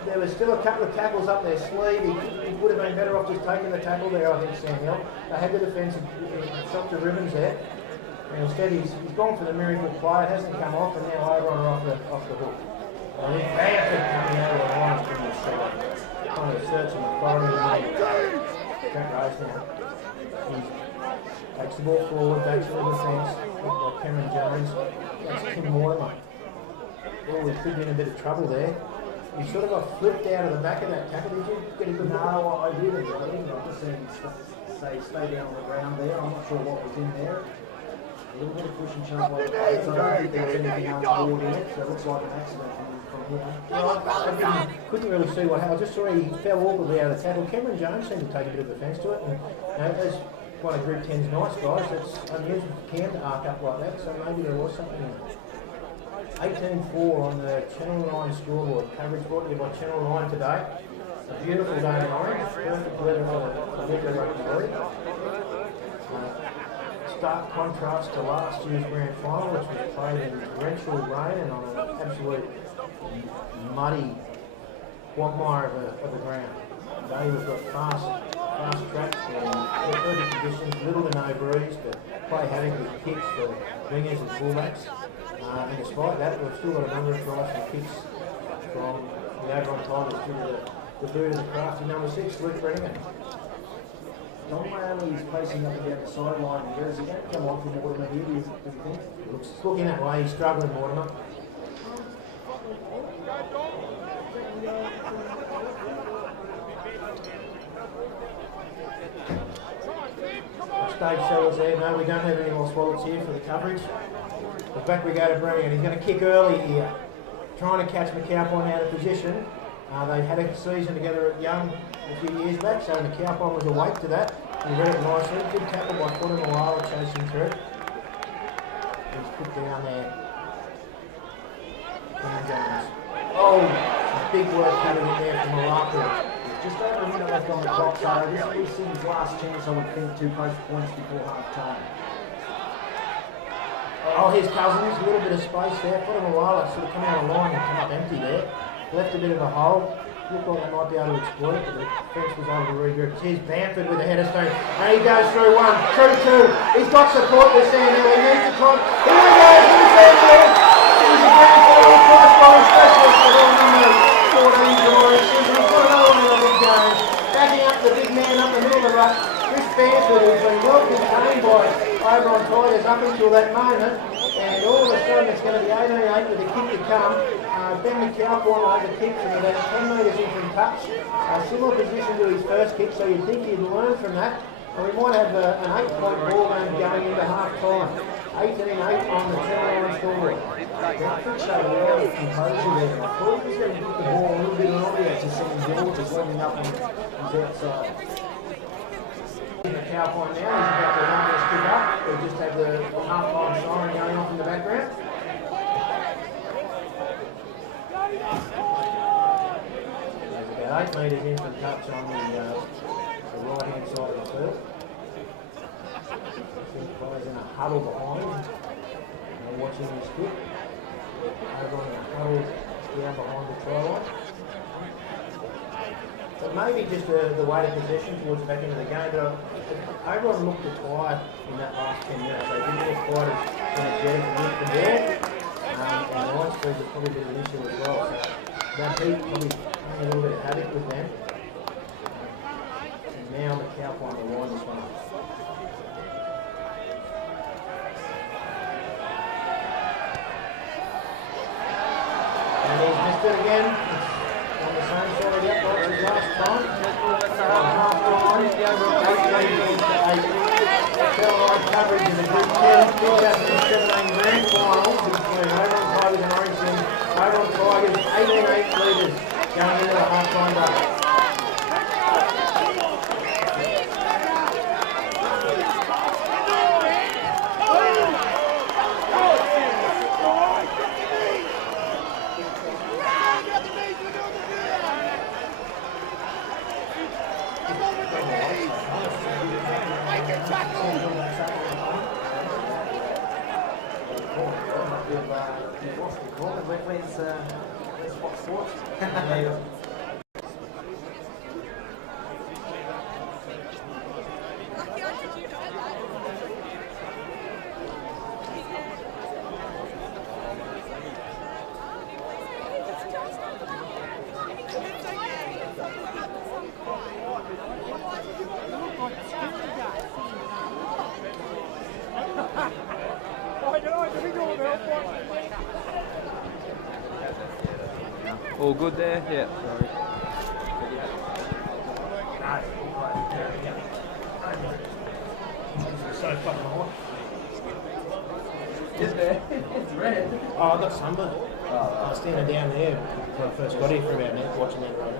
There was still a couple of tackles up their sleeve. He would have been better off just taking the tackle there, I think, Sam Hill. They had the defensive shot to ribbons there. And instead he's gone for the miracle play. It hasn't come off, and now Oberon are off the hook. And he's Bamford coming out of the line from the shot. Trying to search in the bottom of the line. Trent Rose now. He takes the ball forward, backs to the defence. Like Cameron Jones. That's Tim Mortimer. Oh, he could be in a bit of trouble there. You sort of got flipped out of the back of that tackle. Did you get a good look? No, I didn't. I just seen him stay down on the ground there. I'm not sure what was in there. A little bit of push and shove like that. So I don't think there was anything untoward in it. So it looks like an accident from here. Well, I couldn't really see what happened. I just saw he fell awkwardly out of the tackle. Cameron Jones seemed to take a bit of offence to it. And as one of Group 10's nice guys, that's unusual for Cam to arc up like that. So maybe there was something in it. 18-4 on the Channel 9 scoreboard. Coverage brought to you by Channel 9 today. A beautiful day in Orange. Perfect weather for the winter rugby. Stark contrast to last year's grand final, which was played in torrential rain and on an absolute muddy quagmire of a ground. Today we've got fast tracks and perfect conditions, little to no breeze, but play havoc with kicks for wingers and fullbacks. And despite that, we've still got a number of tries for kicks from the Oberon Tigers to the boot of the crafty number 6, Luke Brennan. Don Manley is pacing up and down the sideline here. Is he going to come on from Mortimer here, do you think? Looks looking that way, he's struggling, Mortimer. Dave Sellers there. No, we don't have any more swallowers here for the coverage. But back we go to Brennan. He's going to kick early here. Trying to catch McAlpine out of position. They had a season together at Young a few years back, so McAlpine was awake to that. He read it nicely. Good tackle by Footer Malala chasing through. He's put down there. Jones. Oh, big work coming in there from Malala. Just over a minute left on the clock, so this is his last chance, I would think, to post points before half time. Oh, here's Cousins, a little bit of space there. Put him a while, sort of come out of line and come up empty there. Left a bit of a hole. Looked like they might be able to exploit it, but the defence was able to regroup. Here's Bamford with a header stone. And he goes through one, through two. He's got support with Sam Hill. He needs to climb. Here he goes with Sam Hill. It was a grand final prize scoring specialist for all number 14 George. He's got another one in the big game. Backing up the big man up the middle of the ruck. Chris Bamford has been well contained by Oberon Tigers up until that moment. And all of a sudden it's going to be 18-8 with a kick to come. Ben McAlpine will have a kick from about 10 metres in from touch. Similar position to his first kick, so you'd think he'd learn from that. And we might have an 8-point ball game going into half-time. 18-8 on the turnaround scoreboard. That showed a lot of composure there. I thought he was going to get the ball a little bit earlier to St. George, is ending up on his outside. McAlpine now, he's about to run this kick up. We just have the half-time siren going off in the background. There's about 8 metres in from touch on the right-hand side of the field. Players in a huddle behind. They're watching this kick. Oberon in a huddle down behind the try line. But maybe just the weight of possession towards the back end of the game. But Oberon looked tired in that last 10 minutes. They didn't look quite as energetic with the ball. And the line speed was probably a bit of an issue as well. So that heat probably playing a little bit of havoc with them. And now McAlpine will line this one up. And he's missed it again. It's on the same side of the upright as last time. Half-time, 8-8 coverage in the Group 10 2017 Grand Final between Oberon Tigers and Orange. Oberon Tigers 18-8 leaders going into the half-time break. Where's Fox Sports? All good there? Yeah, sorry. So fucking hot. Is there? It's red. Oh, I got sunburned. I was standing down there when I first got here for about a minute watching that run.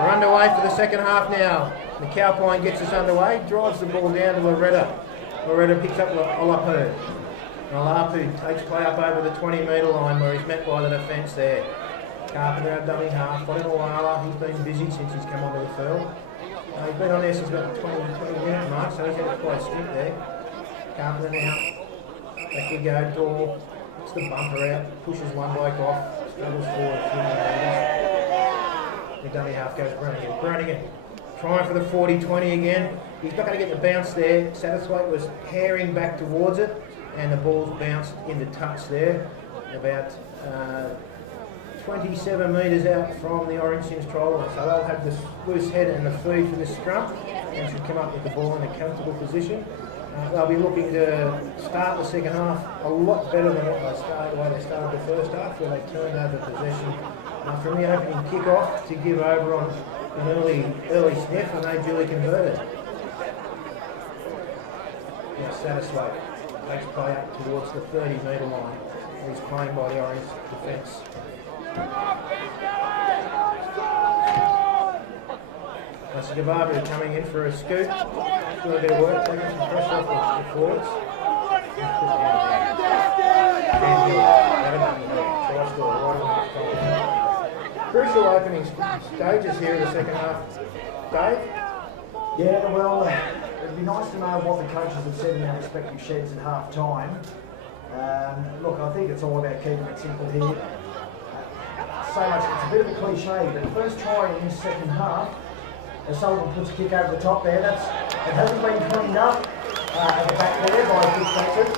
We're underway for the second half now. McAlpine gets us underway, drives the ball down to Loretta. Loretta picks up Olapu. Olapu takes play up over the 20-metre line where he's met by the defence there. Carpenter out dummy half. Wala, he's been busy since he's come onto the field. He's been on there since about the 20-minute mark, so he's had quite a stint there. Carpenter now. Back we go. Door. Puts the bumper out. Pushes one bloke off. Struggles forward. The dummy half goes Brannigan. Brannigan trying for the 40-20 again. He's not going to get the bounce there. Satterthwaite was herring back towards it, and the ball's bounced into touch there. About 27 metres out from the Orange Sims try line. So they'll have the loose head and the feed for this scrum and should come up with the ball in a comfortable position. They'll be looking to start the second half a lot better than what the way they started the first half, where they turned over possession from the opening kick-off to give Oberon an early sniff, and they duly converted. Now Satterthwaite takes play up towards the 30-metre line. He's playing by the Orange defence. That's Gababa coming in for a scoot. Doing a bit of work, taking some pressure off the forwards. Crucial opening stages here in the second half. Dave? Yeah, well, it'd be nice to know what the coaches have said in their respective sheds at half time. Look, I think it's all about keeping it simple here. So much, it's a bit of a cliche, but the first try in this second half, as Sullivan puts a kick over the top there, it hasn't been cleaned up at the back there by Fitzpatrick.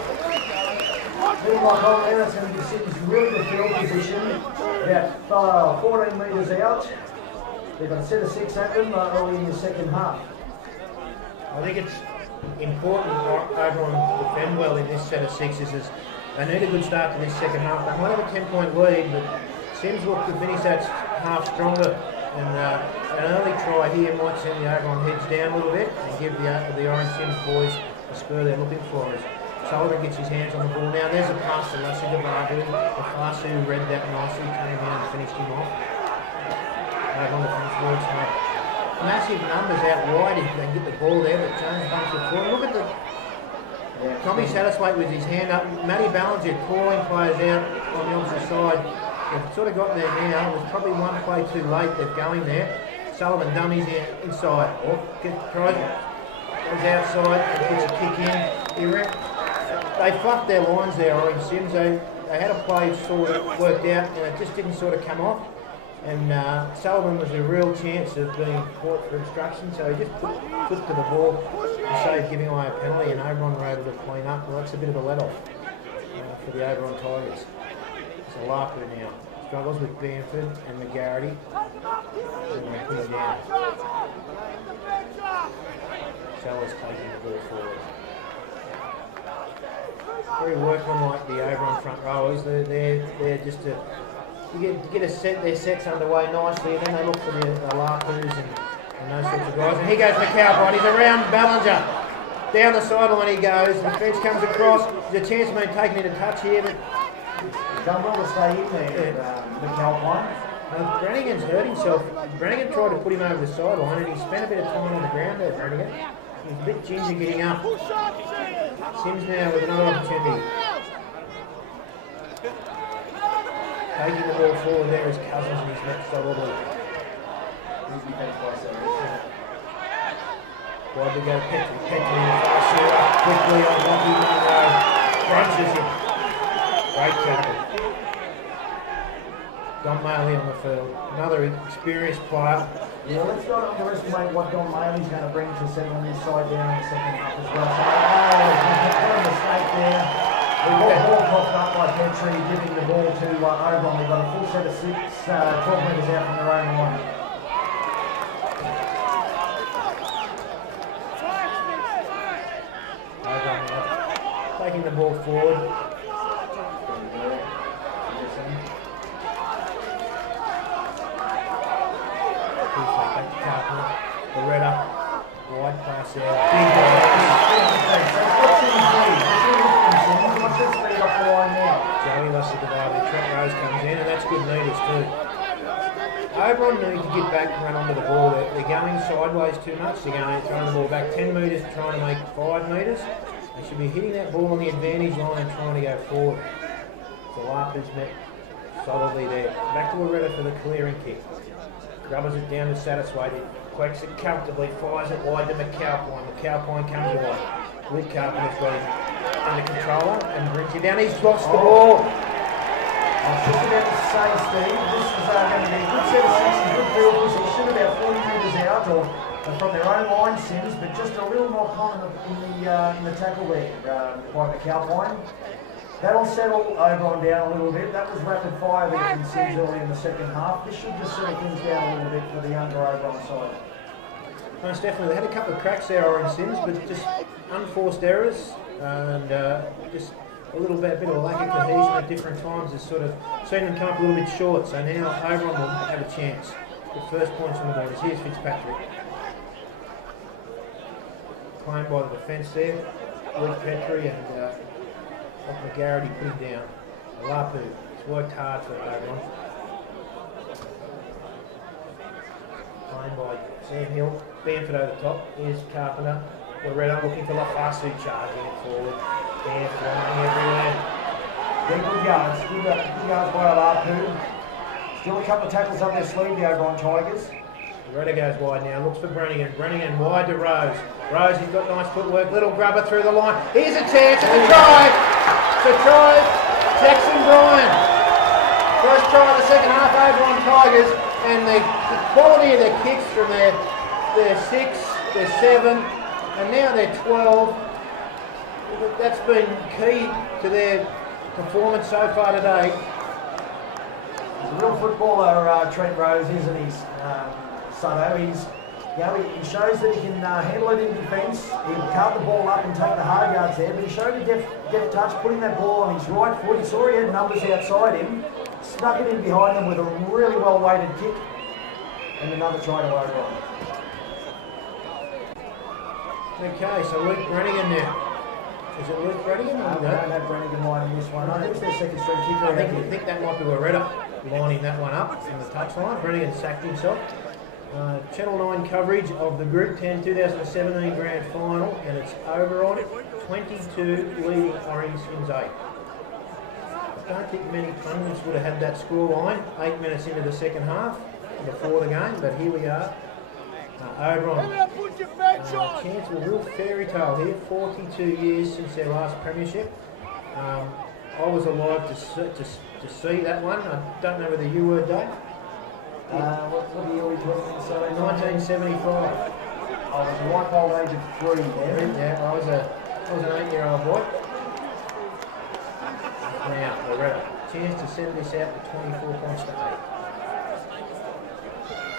Looking like over there, it's going to be sitting really the field position, about 14 metres out. They've got a set of 6 at them early in the second half. I think it's important Oberon to defend well in this set of sixes is they need a good start to this second half. They might have a 10-point lead, but Sims look to finish that half stronger. And an early try here might send the Oberon heads down a little bit and give the Orange Sims boys the spur they're looking for. As Sullivan gets his hands on the ball now. There's a pass to Lassie Devaru. The Farsu read that nicely, came in and finished him off. Oberon defence works hard. Massive numbers out wide if they can get the ball there, but Jones bunts it forward. Look at the Tommy Satterthwaite with his hand up. Matty Ballinger calling players out on the opposite side. They've sort of got there now. There's probably one play too late. They're going there. Sullivan dummies inside. Tries, goes outside and puts a kick in. They fluffed their lines there, Orange Sims. They had a play sort of worked out and it just didn't sort of come off. And Sullivan was a real chance of being caught for obstruction, so he just put to the ball and saved giving away a penalty, and Oberon were able to clean up. Well, that's a bit of a let-off for the Oberon Tigers. It's a Larpu now. Struggles with Bamford and McGarity. And they put him down. Sellers taking the ball forward. Very workmanlike, the Oberon front rowers. They're just to get their sets underway nicely, and then they look for the Larpus and those sorts of guys. And here goes McAlpine. He's around Ballinger. Down the sideline he goes. The fence comes across. There's a chance of being taken into touch here, but done well to stay in there, McAlpine. Brannigan's hurt himself. Brannigan tried to put him over the sideline, and he spent a bit of time on the ground there, Brannigan. He's a bit ginger getting up. Sims now with another opportunity. Taking the ball forward there is Cousins, and he's met solidly. Wide to go, Petrie in the far shooter, quickly on Lockie Munro, crunches him. Great tackle. Don Maley on the field, another experienced player. Yeah, let's not underestimate what Don Maley's going to bring to settling this side down in the second half as well. So, a mistake there. We've got the ball popped up by Petrie, giving the ball to Oberon. We've got a full set of 12 metres out from their own line. Oberon taking the ball forward. Loretta, wide pass out. Big What's this speed off the line now? Joey Lassie Devaru, Trent Rose comes in, and that's good meters too. Oberon need to get back and run onto the ball. They're going sideways too much. They're going throwing the ball back 10 metres, trying to make 5 metres. They should be hitting that ball on the advantage line and trying to go forward. The Larpers met solidly there. Back to Loretta for the clearing kick. Grubbers it down to Satterthwaite. Quacks it comfortably, fires it wide to McAlpine. McAlpine comes away. Luke Carpenter's got him under control and brings it down. He's lost the ball. I was just about to say, Steve, this is going to be a good set of sixes, good field position, about 40 metres out or from their own line, Sims, but just a real knock on in the tackle there by McAlpine. That'll settle Oberon down a little bit. That was rapid fire there from Sims early in the second half. This should just settle things down a little bit for the younger Oberon side. Most definitely. They had a couple of cracks there, Orange Sims, but just unforced errors and just a bit of a lack of cohesion at different times has sort of seen them come up a little bit short. So now Oberon will have a chance. The first points on the board is here's Fitzpatrick. Claimed by the defence there. Luke Petrie and McGarity put him down. Larpu has worked hard for Oberon. Claimed by Sam Hill. Bamford over the top. Here's Carpenter. Loretta looking for Lafasu charging it forward. Bamford running everywhere. Good yards. Good yards by Larpu. Still a couple of tackles up their sleeve, the Oberon Tigers. Loretta goes wide now, looks for Brannigan. Brannigan wide to Rose. Rose, he's got nice footwork. Little grubber through the line. Here's a chance. It's a try. It's a try. Jackson Bryan. First try of the second half, Oberon Tigers. And the quality of their kicks from their 6, their 7, and now they're 12. That's been key to their performance so far today. He's a real footballer, Trent Rose, isn't he? Sutto. He shows that he can handle it in defence. He'll cut the ball up and take the hard yards there, but he showed he get a touch, putting that ball on his right foot. He saw he had numbers outside him, snuck it in behind him with a really well-weighted kick, and another try to Oberon. Okay, so Luke Brannigan now. Is it Luke Brannigan? No, we don't have Brannigan lining this one. I think it's their second string kicker. I think that might be Loretta lining that one up in the touchline. Brannigan sacked himself. Channel 9 coverage of the Group 10 2017 Grand Final, and it's Oberon 22 leading Orange Sims 8. I don't think many pundits would have had that score line 8 minutes into the second half before the game, but here we are. Oberon, chance of a real fairy tale here, 42 years since their last premiership. I was alive to see that one. I don't know whether you were, Dave. What year are we talking? 1975. I was a ripe old age of 3 there. Yeah, I was an 8-year-old boy. Now, Loretta, chance to send this out to 24 points to 8.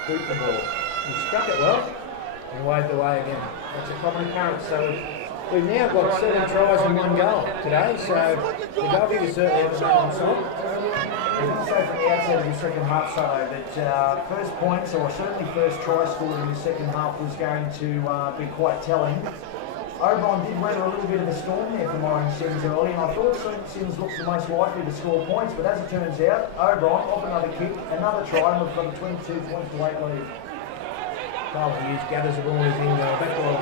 Boot the ball. He struck it well and waved away again. That's a common occurrence. So we've now got 7 tries and 1 goal today. So the goal kicker certainly hasn't been on side. I didn't say from the outset of the second half, so that first points, or certainly first try scored in the second half, was going to be quite telling. Oberon did weather a little bit of a storm there from Orange Sims early, and I thought Sims looked the most likely to score points, but as it turns out, Oberon off another kick, another try, and we've got a 22 points to 8 lead. Carl Hughes gathers the ball as in back ball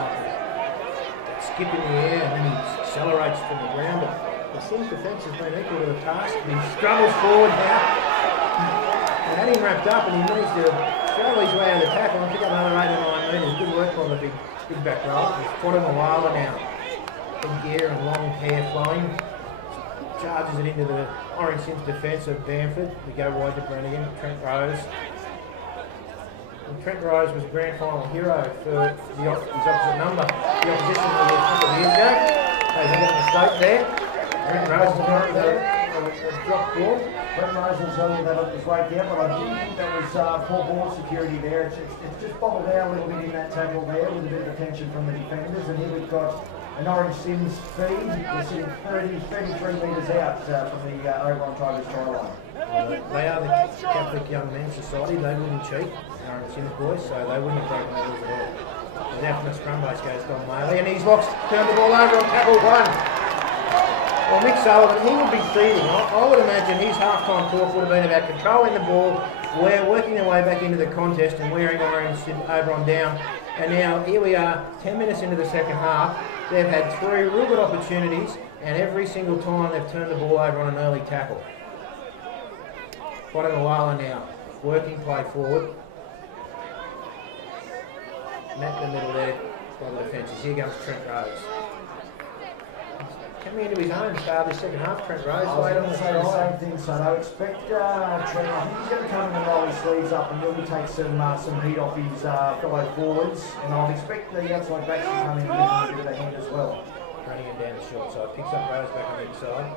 skip in the air, and then he accelerates from the ground. But the Sims defence has been equal to the task. He struggles forward now. They had him wrapped up, and he needs to travel his way out of the tackle and pick up another 8 or 9 metres. Good work on the big back row. He's fought him a while now. Big gear and long hair flowing. Charges it into the Orange Sims defence of Bamford. We go wide to Brannigan, Trent Rose. And Trent Rose was a grand final hero for his opposite number. The opposition a couple of years ago. They had a mistake there. Trent Rose is not a drop ball. Trent Rose will tell you that it was right there, but I do think that was poor ball security there. It's just bobbled out a little bit in that tackle there with a bit of attention from the defenders. And here we've got an Orange Sims feed. We're sitting 33 metres out from the Oberon Tigers try line. They are the Catholic Young Men's Society. They wouldn't cheat, Orange Sims boys, so they wouldn't have broken the rules at all. And now from the scrum base goes Don Maley, and he's lost, turned the ball over on tackle 1. Well, Mick Sullivan, he would be feeding. I would imagine his half-time talk would have been about controlling the ball, working their way back into the contest and wearing Orange Oberon down. And now here we are, 10 minutes into the second half. They've had 3 real good opportunities, and every single time they've turned the ball over on an early tackle. Guatemala now, working play forward. Matt in the middle there by the defences. Here comes Trent Rose. Coming into his own start this second half, Trent Rose. I was going to say the same thing, son. I expect Trent, I think he's going to come in and roll his sleeves up and really take some heat off his fellow forwards. And I'll expect the outside backs to come in and give him a bit of a hand as well. Running him down the short side, picks up Rose back on the inside.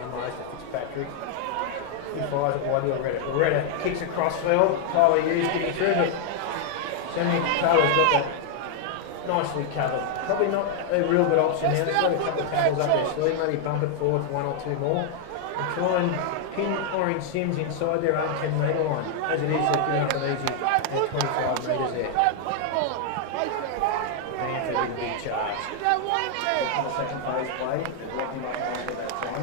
Unloads to Fitzpatrick. He fires it wide to Loretta. Loretta kicks across field. Tyler Hughes getting through, but Sammy Taylor's got that nicely covered. Probably not a real good option now. They've got a couple of tackles up their sleeve. Maybe bump it forward for 1 or 2 more. And try and pin Orange Sims inside their own 10-metre line. As it is, they're giving up an easy at 25 metres there. Bamford in a big charge. The second phase play, they're blocking like at that time.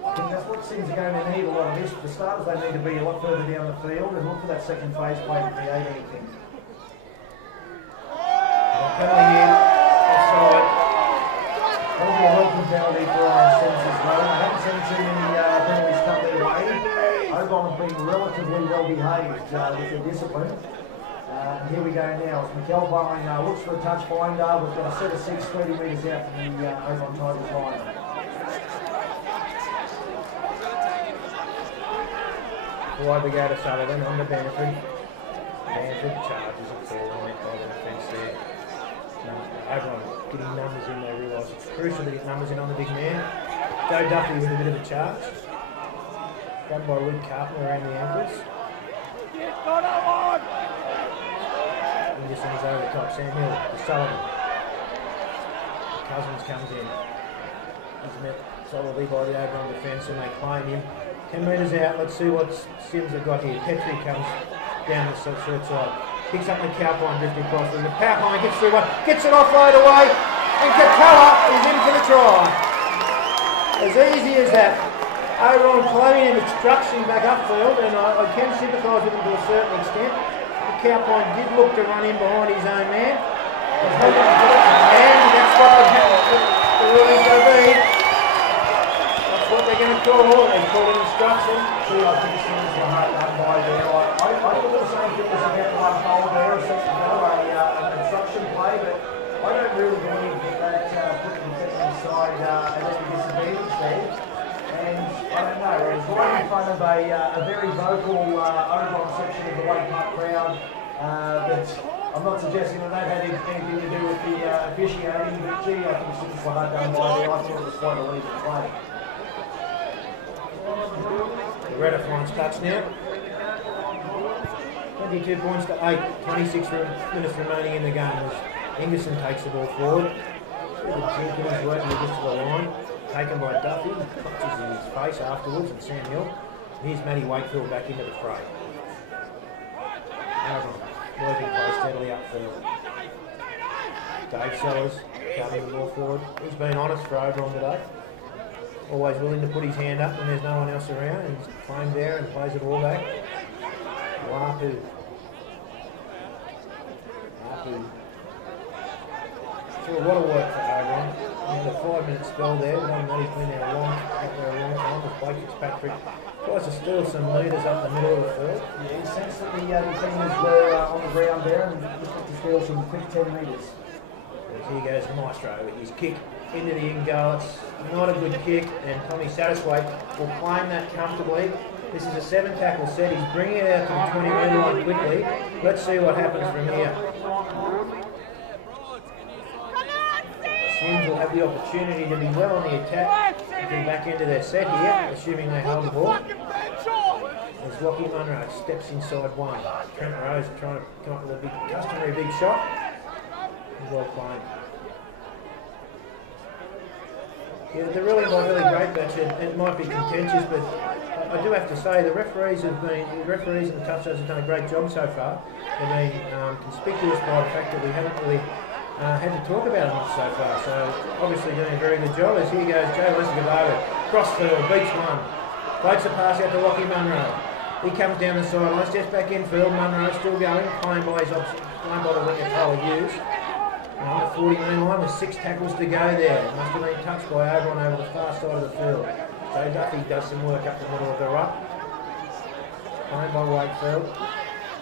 I think that's what Sims are going to need a lot of this. For starters, they need to be a lot further down the field and look for that second phase play to create anything. Penalty here, offside. That'll be a welcome penalty for Orange Sims as well. I haven't seen too many penalties come their way. Oberon have been relatively well behaved with their discipline. Here we go now. As Mikel Bowen looks for a touch finder. We've got a set of 6 30 metres out from the Oberon Tigers line. Wide we go to Sullivan on the Bamford. Bamford charges it forward by the defence there. Oberon getting numbers in, they realise it's crucial to get numbers in on the big man. Joe Duffy with a bit of a charge. Grabbed by Luke Carpenter around the ankles. Anderson is over the top. Sam Hill to Sullivan. Cousins comes in. He's met solidly by the Oberon defence and they claim him. 10 metres out, let's see what CYMS have got here. Petrie comes down the short side. Picks up the Cowpine drift across and the Cowpine gets through one, gets it offload away, and Katella is in for the try. As easy as that. Oberon claiming him, obstruction back upfield, and I can sympathise with him to a certain extent. The Cowpine did look to run in behind his own man. And that's what the ruling's going to be. That's what they're going to call. They call it instruction. Gee, I think CYMS were hard done by there. I thought the same thing was about one goal there a second ago, an obstruction play, but I don't really believe that put the defending side at any disadvantage there. And I don't know, it was right in front of a very vocal Oberon section of the Wake Park crowd. But I'm not suggesting that had anything to do with the officiating, but gee, I think CYMS were hard done by there. I thought it was quite a legal play. The Redder finds touch now. 22 points to 8. 26 minutes remaining in the game as Ingerson takes the ball forward. Jenkins working just to the line. Taken by Duffy. Touches in his face afterwards and Sam Hill. Here's Matty Wakefield back into the fray. Working play steadily upfield. Dave Sellers coming the ball forward. He's been honest for Oberon today. Always willing to put his hand up when there's no one else around. And he's claimed there and plays it all back. Wapu. So a lot of work for Oberon. The 5-minute spell there, but I know he's been there a long time. As Blake Fitzpatrick tries to steal some metres up the middle of the field. Yeah, he sensed that the defenders were on the ground there and looking to steal some quick 10 metres. Here goes Maestro with his kick into the in goal. It's not a good kick, and Tommy Satterthwaite will claim that comfortably. This is a 7-tackle set. He's bringing it out to the 20-metre line quickly. Let's see what happens from here. CYMS will have the opportunity to be well on the attack, getting back into their set here, assuming they hold the ball. As Lockie Munro steps inside one. Trent Rose trying to come up with a customary big shot. Well played. Yeah, they're really not really great match. It might be contentious, but I do have to say the referees and the touchers have done a great job so far. They've been conspicuous by the fact that we haven't really had to talk about it much so far. So obviously doing a very good job. As here goes Joe Lescavado, cross field, beats one, floats a pass out to Lockie Munro. He comes down the sideline, steps back in field. Munro still going, claimed by the winger Tyler Hughes. On the 40-metre line with 6 tackles to go there. Must have been touched by Oberon over the far side of the field. So Duffy does some work up the middle of the ruck. Claimed by Wakefield.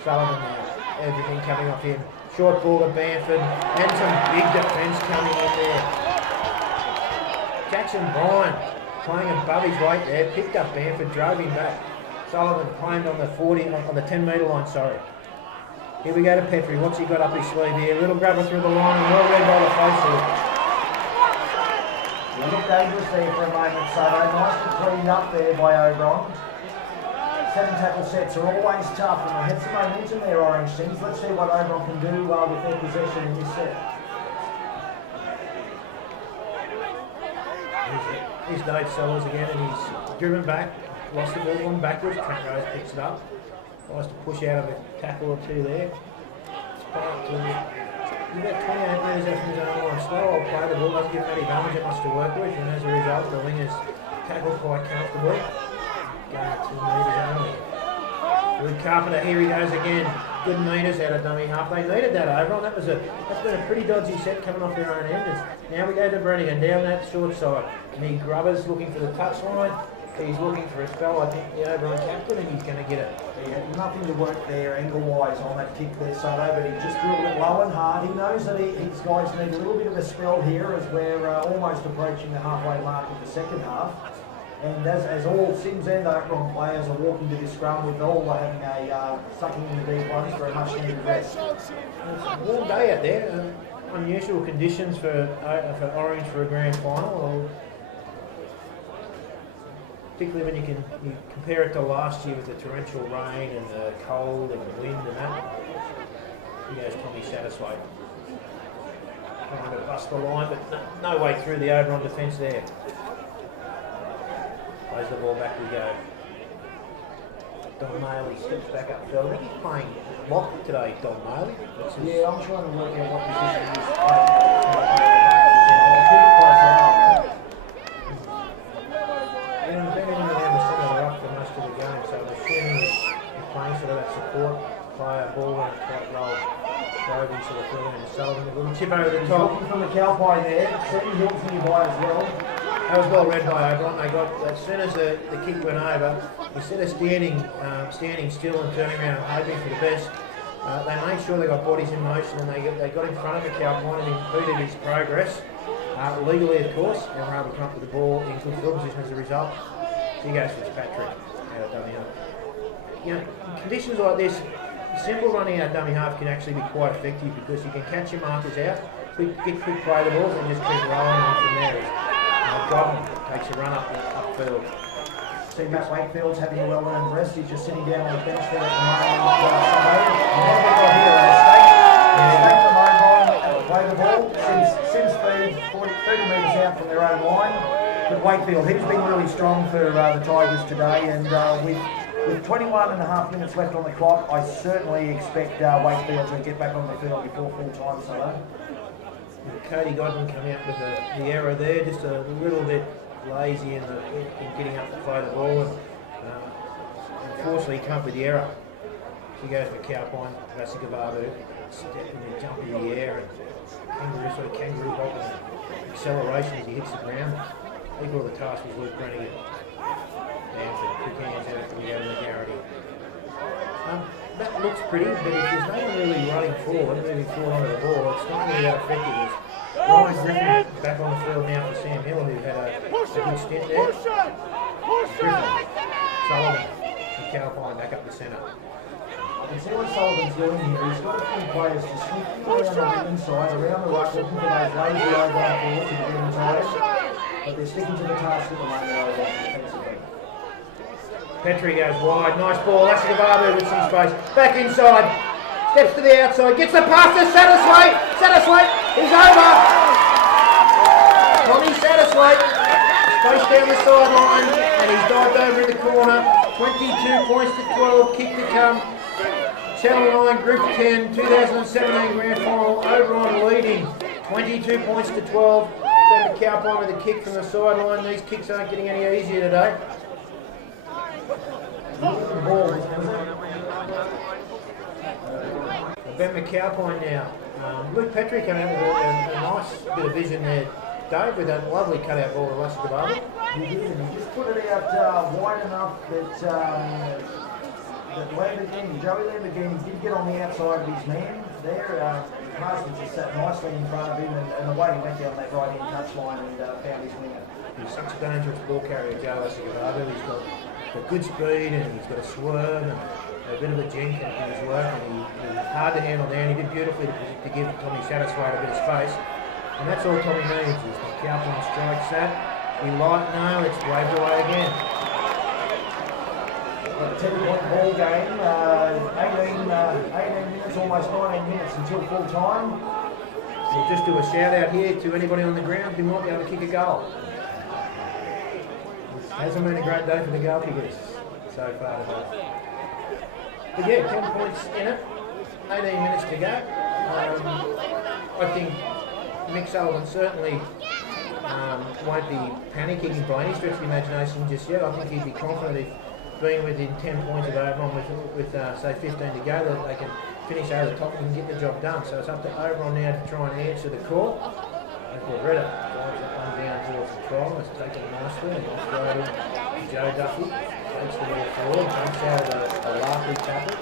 Sullivan now. Everything coming off him. Short ball to Bamford. And some big defence coming in there. Jackson Bryan playing above his weight there. Picked up Bamford, drove him back. Sullivan claimed on the 10-metre line, sorry. Here we go to Petrie. What's he got up his sleeve here? Little grabber through the line and well read by the facial. He looked dangerous there for a moment, so nicely cleaned up there by Oberon. 7-tackle sets are always tough, and they had some momentum there, Orange Things. Let's see what Oberon can do with their possession in this set. Here's Dave Sellers again, and he's driven back. Lost the ball, gone backwards. Trent Rose picks it up. Tries to push out of a tackle or two there. About 28 metres out from his own line. Slow old play, the ball doesn't give Matty Ballinger much to work with, and as a result, the wingers tackled quite comfortably. Going 2 metres only. Luke Carpenter, here he goes again. Good metres out of dummy half. They needed that Oberon. That's been a pretty dodgy set coming off their own end. Now we go to Brennigan down that short side. And he Grubbers looking for the touchline. He's looking for a spell, I think, the Oberon captain, and he's going to get it. He had nothing to work there angle-wise on that kick there, Soto, but he just drilled it low and hard. He knows that his guys need a little bit of a spell here as we're almost approaching the halfway mark of the second half. And as all CYMS and Oberon players are walking to this scrum with all having a sucking in the deep ones for a much needed rest. It's a warm day out there. Unusual conditions for Orange for a grand final. Particularly when you compare it to last year with the torrential rain and the cold and the wind and that. He goes Tommy Satisfied. Trying to bust the line, but no way through the Oberon defence there. Plays the ball back we go. Don Maley steps back up field. I think he's playing lock today, Don Maley. Yeah, I'm trying to work out what position he's playing. And been in and around the centre of the ruck for most of the game, so I'm assuming he's playing sort of that support player, ball run, quite low. Drove into the field and Sullivan, a little chip over the He's top. looking from the cow pie there. Setting Hilton nearby as well. That was well read by Oberon. They got, as soon as the kick went over, instead of standing still and turning around and hoping for the best, they made sure they got bodies in motion and they got in front of the cow point and impeded his progress, legally of course, and were able to come up with the ball in good field position as a result. He goes for Fitzpatrick out of dummy half. You know, in conditions like this, simple running out dummy half can actually be quite effective because you can catch your markers out, get quick play the balls and just keep rolling on from there. Godwin takes a run upfield. See Matt Wakefield's having a well-earned rest. He's just sitting down on the bench there at the moment. Stake the mobile, play the ball. Sims speed, 30 metres out from their own line. But Wakefield, he's been really strong for the Tigers today, and with 21 and a half minutes left on the clock, I certainly expect Wakefield to get back on the field before full time. So. Cody Godwin come out with the error there, just a little bit lazy in getting up to play the ball, and unfortunately he come up with the error. He goes for Cowpine, Vasikababu, step and jump in the air, and kangaroo hop and acceleration as he hits the ground. Equal the task was Luke Brennigan. Bamford, quick hands out from the Garrity. That looks pretty, but if there's no one really moving forward onto the ball, it's not really that effective. Ryan Griffin back on the field now for Sam Hill, who had a good stint there. Griffin, Sullivan, and Cowpine back up the centre. And see what Sullivan's doing here. He's got a few players just sneaking around on the inside, around the ruck, looking for those lazy over forwards to get them tired. But they're sticking to the task at the moment over defensively. Petrie goes wide, nice ball, Vasikababu with some space, back inside, steps to the outside, gets the pass to Satterthwaite, he's over! Tommy Satterthwaite, space down the sideline, and he's dived over in the corner, 22 points to 12, kick to come, Channel 9, Group 10, 2017 Grand Final, Oberon leading, 22 points to 12, then the Cowpine with a kick from the sideline, these kicks aren't getting any easier today. Ben McCowpine now. Luke Petrie came out with a nice bit of vision there, Dave, with that lovely cutout ball to Vasikababu. He did, and he just put it out wide enough that Joey Lamborghini did get on the outside of his man there. Parsons just sat nicely in front of him, and away he went down that right-hand touchline and found his winger. He's such a dangerous ball carrier, Joe Vasikababu. He's got good speed and he's got a swerve and a bit of a jink in his work, and he's hard to handle there, and he did beautifully to give Tommy Satterthwaite a bit of space. And that's all Tommy needs, is the Cowpine strikes that. We like, no, it's waved away again. A 10-point ball game, 18 minutes, almost 19 minutes until full time. We'll just do a shout out here to anybody on the ground who might be able to kick a goal. Hasn't been a great day for the goal kickers so far today. But yeah, 10 points in it, 18 minutes to go. I think Mick Sullivan certainly won't be panicking by any stretch of the imagination just yet. I think he'd be confident if being within 10 points of Oberon with say 15 to go, that they can finish over the top and get the job done. So it's up to Oberon now to try and answer the call. Redder drives that one down towards the try. It's taken nicely and offloaded. Joe Duffy takes the ball forward, jumps out of a Larky tackle.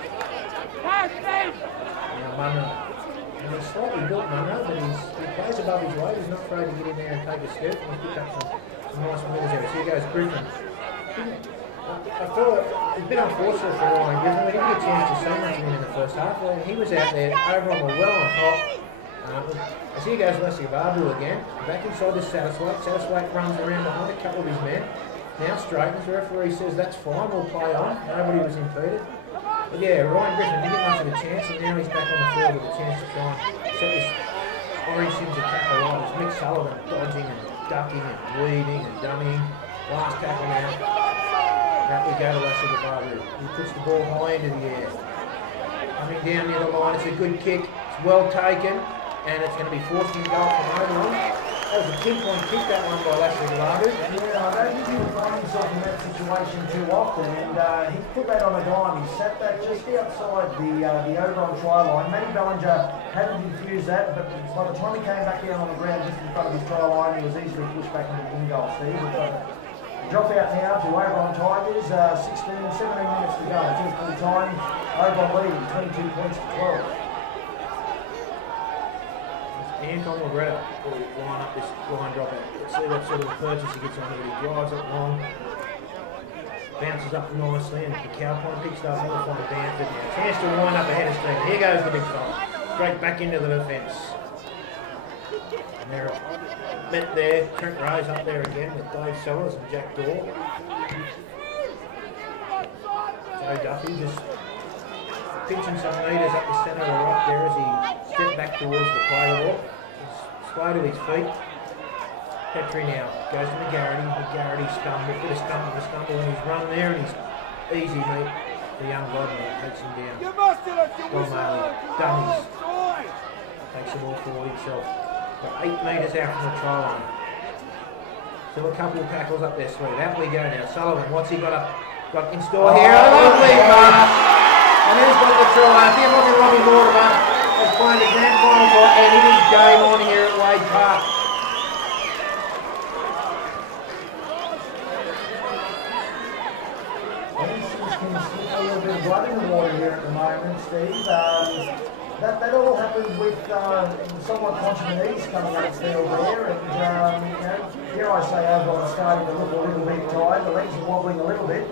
Now Munro, and he's slightly built Munro, but he plays above his weight. He's not afraid to get in there and take a step, and he's picked up some nice winners there. So here goes Griffin. I thought it was a bit unfortunate for Ryan Griffin. We didn't get a chance to see much of him in the first half. He was out there, Oberon were well on top. As here goes Vasikababu again, back inside the Satterthwaite. Satterthwaite runs around behind a couple of his men. Now straightens, the referee says that's fine, we'll play on. Nobody was impeded. But yeah, Ryan Griffin didn't get much of a chance, and now he's back on the field with a chance to try and set this Orange Sims attack alight. It's Mick Sullivan dodging and ducking and weaving and dummying. Last tackle now. Out we go to Lassie Babu. He puts the ball high into the air. Coming down near the line, it's a good kick. It's well taken, and it's going to be forcing a goal from Oberon. That was a 10-point kick, that one by Lassie Babu. Yeah, I don't think he would find himself in that situation too often, and he put that on a dime. He set that just outside the Oberon try line. Matty Bellinger hadn't infused that, but by the time he came back down on the ground just in front of his try line, he was easily pushed back into the in goal. Steve, drop out now to Oberon Tigers, 17 minutes to go. Just full time, Oberon leading 22 points to 12. Anton Loretta will line up this line drop out. Let's see what sort of purchase he gets on it. He drives it long, bounces up nicely, and the Cowpoint picks it up. He'll find a bounce it now. Chance to wind up ahead of steam. Here goes the big fight. Straight back into the defence. And they're met there. Trent Rose up there again with Dave Sellers and Jack Dorr. Joe Duffy just pinching some metres up the centre of the rock there as he steps back towards the play ball. He's slow to his feet. Petrie now goes to McGarity. McGarity stumble, bit of stumble in his run there, and he's easy, mate. The young Godman takes him down. Don Marley dummies. Takes the ball forward himself. Got 8 metres out from the try line. Still a couple of tackles up there, sweet. Out we go now. Sullivan, what's he got in store here? A lovely pass. And who's got the try? I think it might be Robbie Mortimer. He's playing the grand final for, and it is game on here at Wade Park. A little bit of blood in the water here at the moment, Steve. That all happened with somewhat conscious ease coming up field there, and here I say Oberon starting to look a little bit tired. The legs are wobbling a little bit.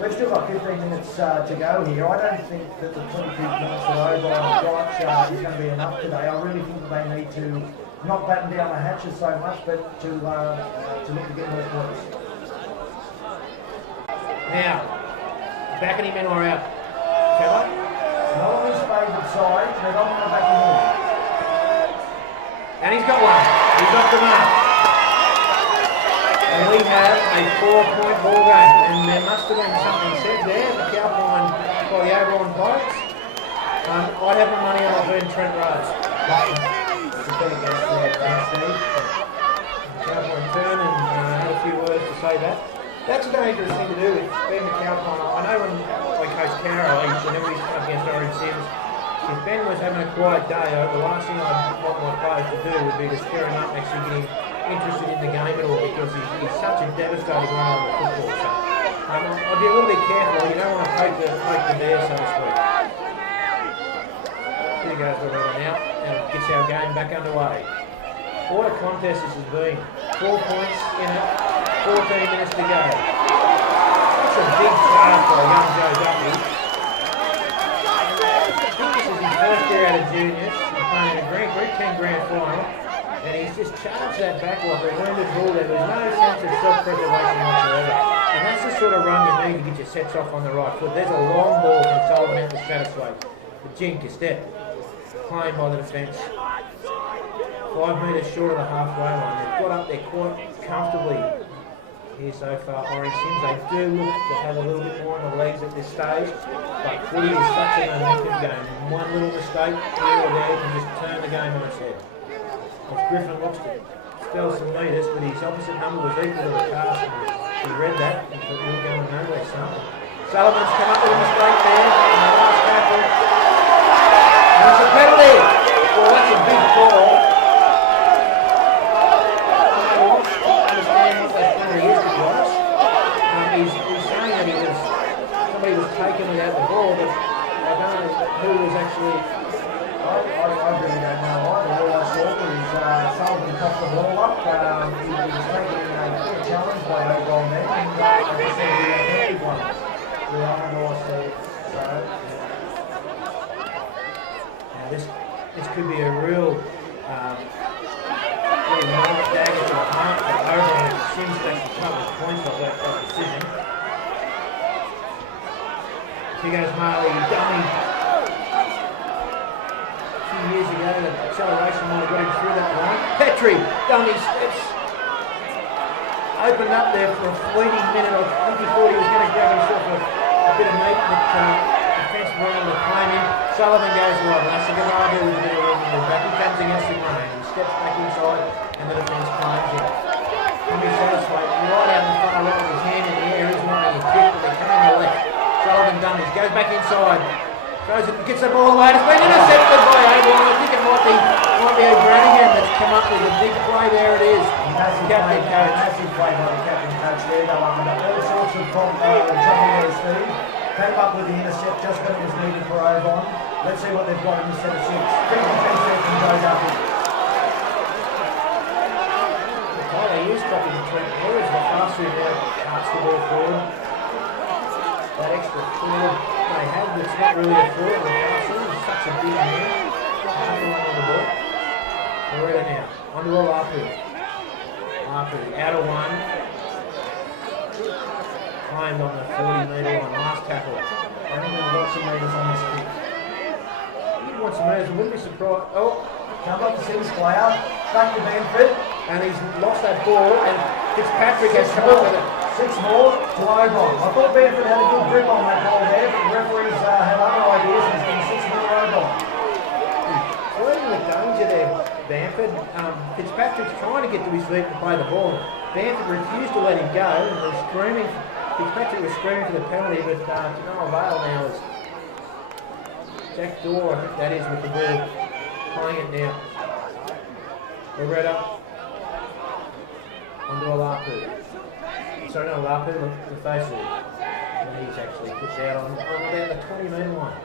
We've still got 15 minutes to go here. I don't think that the 22 points that Oberon got is going to be enough today. I really think that they need to not batten down the hatches so much, but to look to get more points. Now, backing him in or out? Trevor? Not on his favourite side, they're not going to back him in. And he's got one. He's got the mark. And we have a 4-point ball game. And there must have been something said there. The Cowpoint by the Oberon Pirates. I'd have my money on being Trent Rose. Cowpoint turn and had a few words to say that. That's a dangerous thing to do with being the Cowpoint. I know when Coach Carroll, whenever he's come against Orange Sims, if Ben was having a quiet day, the last thing I'd want my players to do would be to stir him up and actually get him interested in the game at all, because he's such a devastating runner of football. So I'd be a little bit careful. You don't want to poke the bear, so to speak. Here goes the runner now, and it gets our game back underway. What a contest this has been. 4 points in it, 14 minutes to go. That's a big charge by young Joe Duffy. This is his first year out of juniors. He's playing in a Group 10 grand final. And he's just charged that back like a wounded bull there. There's no sense of self-preservation whatsoever. And that's the sort of run you need to get your sets off on the right foot. There's a long ball from Sullivan out to Strathwaite. The jink is step. Claimed by the defence. 5 metres short of the halfway line. They've got up there quite comfortably here so far. Orange Sims, they do look to have a little bit more on the legs at this stage. But footy is such a momentum game. One little mistake here or there can just turn the game on its head. As Griffin looks to spell some metres, but his opposite number was equal to the cast. He read that and thought, you're going nowhere, son. Sullivan's come up with a mistake there in the last tackle. And it's a penalty. Well, that's a big call. I understand what that penalty is, to be honest. He's saying that somebody was taken without the ball, but I don't know who was actually... I really don't know either. All I saw was Sullivan cocked the ball up. He was taking a challenge by Oberon then, and I just said he had a big one. Behind all I see. Now this could be a real moment dagger to the heart for Oberon. It seems to actually come with points off that decision. Here goes Marley, dummy. A few years ago, the acceleration might have got him through that line. Petrie, dummy steps. Opened up there for a fleeting minute. I think he thought he was going to grab himself a bit of meat, but defence were able to claim him. Sullivan goes wide. Lasagavada with a bit of room in the back. He comes against the grain. He steps back inside, and the defence claims him. Tommy Satisway, right out in the far right with his hand in the air. He's wanting a kick, but they're coming on the left. Sullivan dummies, goes back inside. Throws it, gets the ball away. It's been intercepted by Oberon. I think it might be O'Branigan that's come up with a big play. There it is. Massive play by the captain coach there. They were under all sorts of trouble their speed. Came up with the intercept just when it was needed for Oberon. Let's see what they've got in this set of 6. 15 seconds goes up. They use copy the Trent Boys, the faster now cuts the ball forward. That extra forward they have, it's not really a forward, the faster is such a big man. Nothing on the ball. Loretta now, onto a Lapu. Lapu, out of one. Claimed on the 40-metre line, last tackle. I don't know lots of metres on this kick. He wants some metres, I wouldn't be surprised. Oh, come up to Sims player, back to Manfred. And he's lost that ball, and Fitzpatrick has come up with it. 6 more to Oberon. I thought Manfred had a good grip on that ball there, but the referees had other ideas, and he's getting 6 more Oberon. Flirting with danger there, Bamford. Fitzpatrick's trying to get to his feet and play the ball. Bamford refused to let him go, and was screaming. Fitzpatrick was screaming for the penalty, but to no avail now is Jack Dorr, I think that is, with the ball, playing it now. Loretta. Onto a Lapu. Sorry, not a Lapu, the face of it. He's actually pushed out on about the 20-metre line.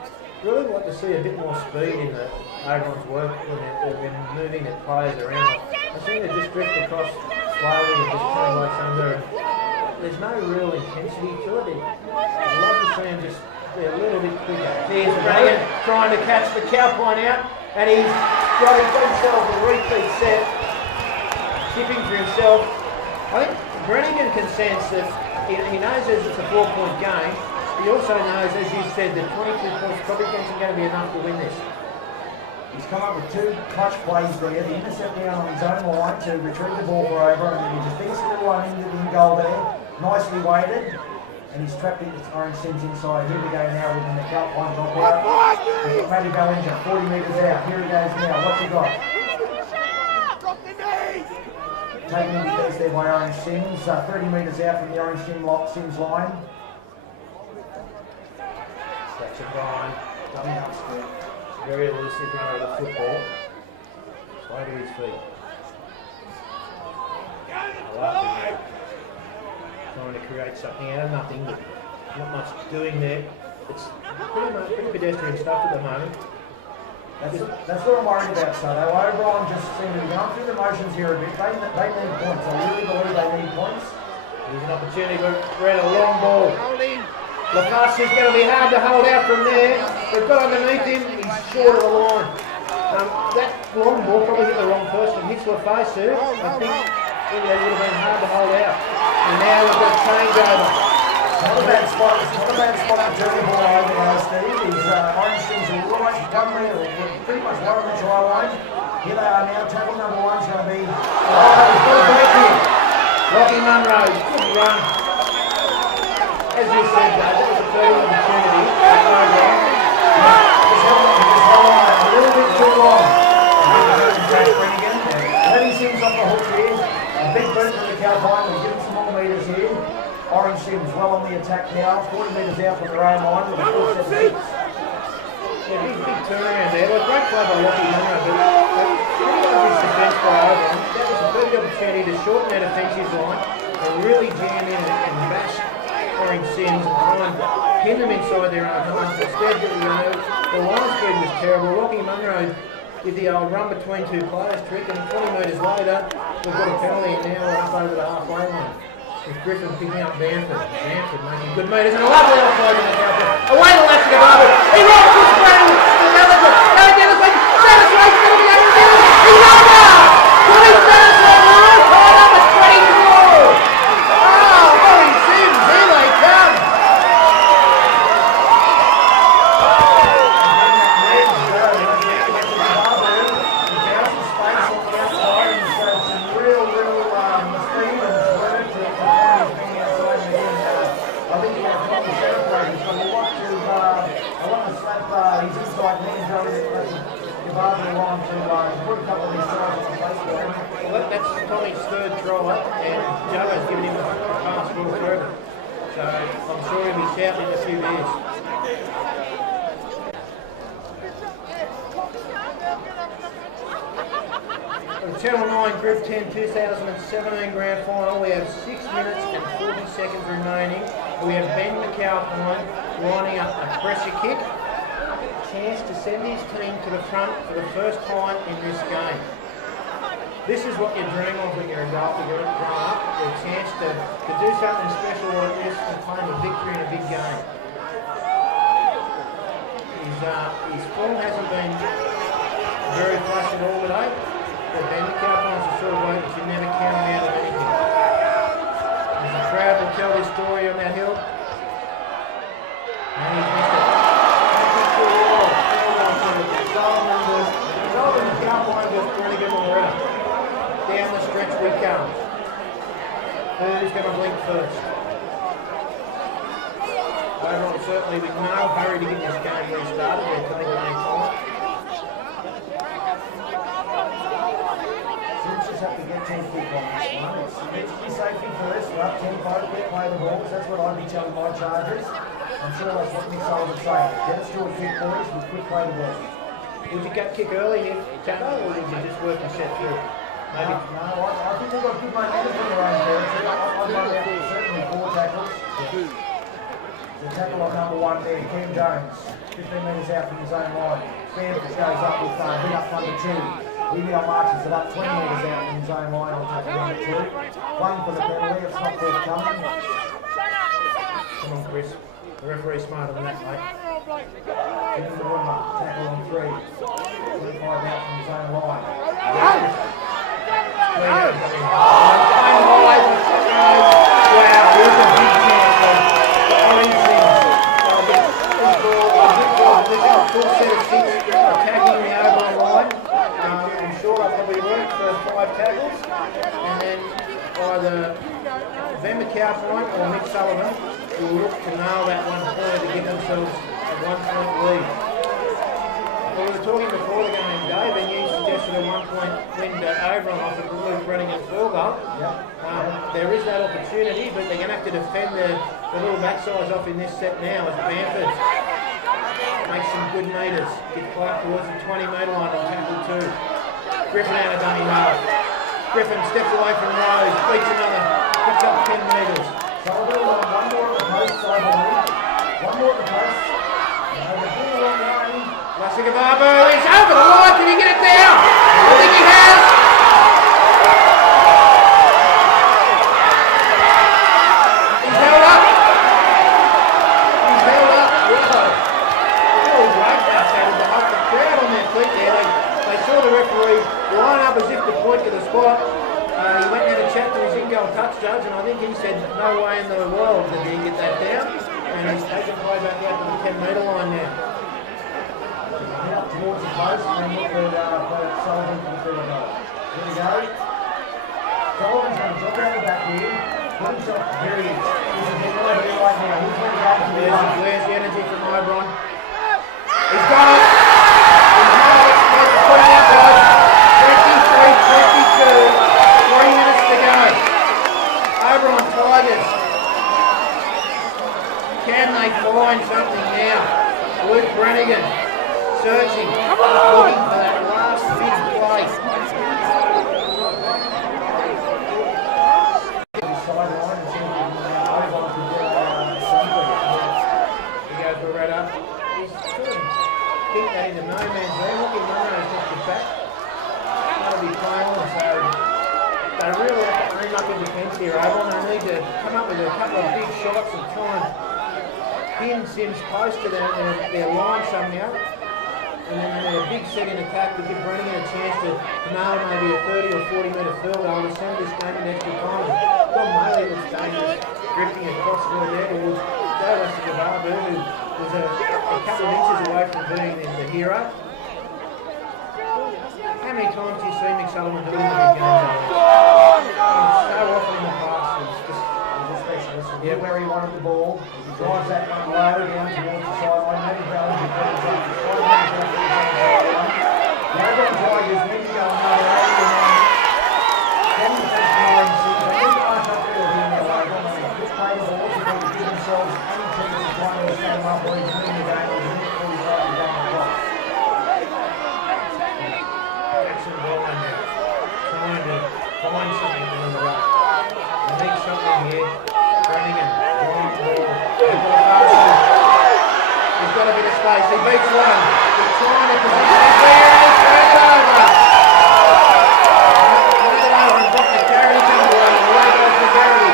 Really like to see a bit more speed in the Oberon's work when they're moving the players around. I seem to just drift across slowly and just putting like under. There's no real intensity to it. I'd love to see him just be a little bit quicker. Here's Reagan trying to catch the Cowpine out, and he's got himself a repeat set. Chipping for himself. I think Brannigan can sense that he knows that it's a 4-point game. He also knows, as you said, that 22 points probably isn't going to be enough to win this. He's come up with 2 clutch plays there. The intercept down on his own line to retrieve the ball for Oberon, and he just beats the little one into the goal there. Nicely weighted. And he's trapped it with Orange Sims inside. Here we go now within the cup. One drop out. We've got Matty Bellinger, 40 metres out. Here he goes now. What's he got? Taken in defence there by Orange Sims, 30 metres out from the Orange Sims line. That's a Brian, dummy upstream. Very elusive runner of the football. Slow to his feet. I like him. Trying to create something out of nothing, but not much doing there. It's pretty pedestrian stuff at the moment. That's what I'm worried about, so Oberon just seem to be going through the motions here a bit. They need points. I really believe they need points. There's an opportunity for Red, a long ball. Lafassi's going to be hard to hold out from there. They've got underneath him, he's short of the line. That long ball probably hit the wrong person. Hits Lafassi. I think it would have been hard to hold out. And now we've got a changeover. It's not a bad spot. It's not a bad spot to turn the ball over now, Steve. His Orange Sims are pretty much right on the try line. Here they are now. Tackle number 1's going to be. Oh, he's got a break here. Lockie Munro, good run. As you said, that was a fair opportunity. Just held on a little bit too long. Letting Sims off the hook here. A big boot from the Cowpine. We'll give him some more metres here. Orange Sims well on the attack now. 40 metres out from their own line with a full set of 6. Yeah, big turnaround there. Well, great play by Lockie Munro, but pretty obvious defence by Oberon. That was a big opportunity to shorten that offensive line and really jam in and bash Orange Sims and try and pin them inside their own half. Instead, the line speed was terrible. Lockie Munro did the old run between 2 players trick, and 20 metres later, we've got a penalty, and now we're up over the halfway line. With Griffin picking up Bamford. Bamford making good metres, and a lovely offload in the counter. Away to Lasagavada. He rolls the spread. He's over! Tony Stanislas right on the 24! Oh, Orange Sims, here they come! farther along to put a couple of these tries on the place for him. Well, that's Tommy's third try, and Joe's given him a pass ball through. So I'm sure he'll be shouting in a few years. The Channel 9 Group 10 2017 Grand Final, we have 6 minutes and 40 seconds remaining. We have Ben McAlpine lining up a pressure kick. Chance to send his team to the front for the first time in this game. This is what you dream of when you're a golfer growing up, a chance to do something special like this and claim a victory in a big game. His form hasn't been very flush at all today, but Ben McAlpine's the sort of bloke that you never count him out of anything. There's a crowd to tell this story on that hill, and he's missed it. Sullivan McAlpine just Brannigan Loretta. Down the stretch we come. Who's going to blink first? Oberon certainly with no hurry to get this game restarted. They're taking their time. CYMS just have to get 10 quick on this one. It's be safety first. We're up 10 5 to play the balls. That's what I'd be telling my chargers. I'm sure that's what Nick Sullivan say. Get us to a kick, boys. We quick play the balls. Would you gut kick early here, Chapo, or would you just work your set through? Maybe. No, I think they've got good momentum in their own territory. I'd run out certainly 4 tackles. The tackle on number 1 there, Ken Jones, 15 metres out from his own line. Stanford goes up with hit up number 2. He now marches it up 20 metres out from his own line on tackle number 2. One for the penalty, it's not forthcoming. Come on, Chris. The referee's smarter than that, mate. Jim Warmer, tackle on 3. 25 out from his own line. Wow, here's a big chance for Orange They've got a full set of 6 attacking the Oberon line. I'm sure they'll probably work for 5 tackles. And then either Ben McAlpine or Nick Sullivan will look to nail that 1 pointer to give themselves a 1-point lead. Well, we were talking before the game, Dave, and you suggested a 1-point win to Oberon off a Luke Brannigan field goal. There is that opportunity, but they're going to have to defend the little backsides off in this set now as Bamford makes some good metres. Gets Clark towards the 20-metre line on tackle 2. Griffin out of dummy half. Griffin steps away from Rose, beats another, picks up 10 metres. Sullivan on 1 more at the post, I believe. 1 more at the post. Lassigavabu is over the line. Can he get it down? I think he has. He's held up. He's held up. Wow. Really great outside of the crowd on their feet there. They saw the referee line up as if to point to the spot. He went and had a chat to his in-goal touch judge, and I think he said no way in the world that he can get that down. And he's taken play back out to the 10-metre line now. Up towards the post and then look for Sullivan for the field goal. Here we go. Sullivan's going to drop out the back here. Put himself, here he is. He's a bit right here right now. He's going to go to the line. Where's the energy from Oberon? He's got it! He's got it! Let's put it out, guys. 23-22. 3 minutes to go. Oberon Tigers. Can they find something now? Luke Brannigan. Searching, looking for that last big play. He goes for Redder. He's sort of kicked that into no man's land. Looking Munro's off the back. That'll be playing on, so they really have to aim up in defence here, Oberon. They need to come up with a couple of big shots and try and pin CYMS close to their line somehow. And then a big second attack to give Brannigan a chance to nail maybe a 30 or 40 metre field goal to send this game in extra time. Don Maley was dangerous, drifting across the there towards Joe Lassigavabu, who was a couple of inches away from being the hero. How many times do you see Mick Sullivan do it in the big games? So often in the past. It's just specialist. Yeah, where he wanted the ball. He drives that one low down towards the sideline. Maybe Bell's he Oberon Tigers need to go another 80 or 90. 76 to 96. They need to march up field here in the way. Just play the ball to give themselves any chance of trying to stand up or even win the game. There's a minute 45 to go on the clock. Jackson Bryan now. Trying to find something in the ruck. They need something here. Brannigan, long ball. He's got a bit of space. He beats one. He's trying to position it there and he's turned it over. Turned it over and got the Garrity coming away. Away goes the Garrity.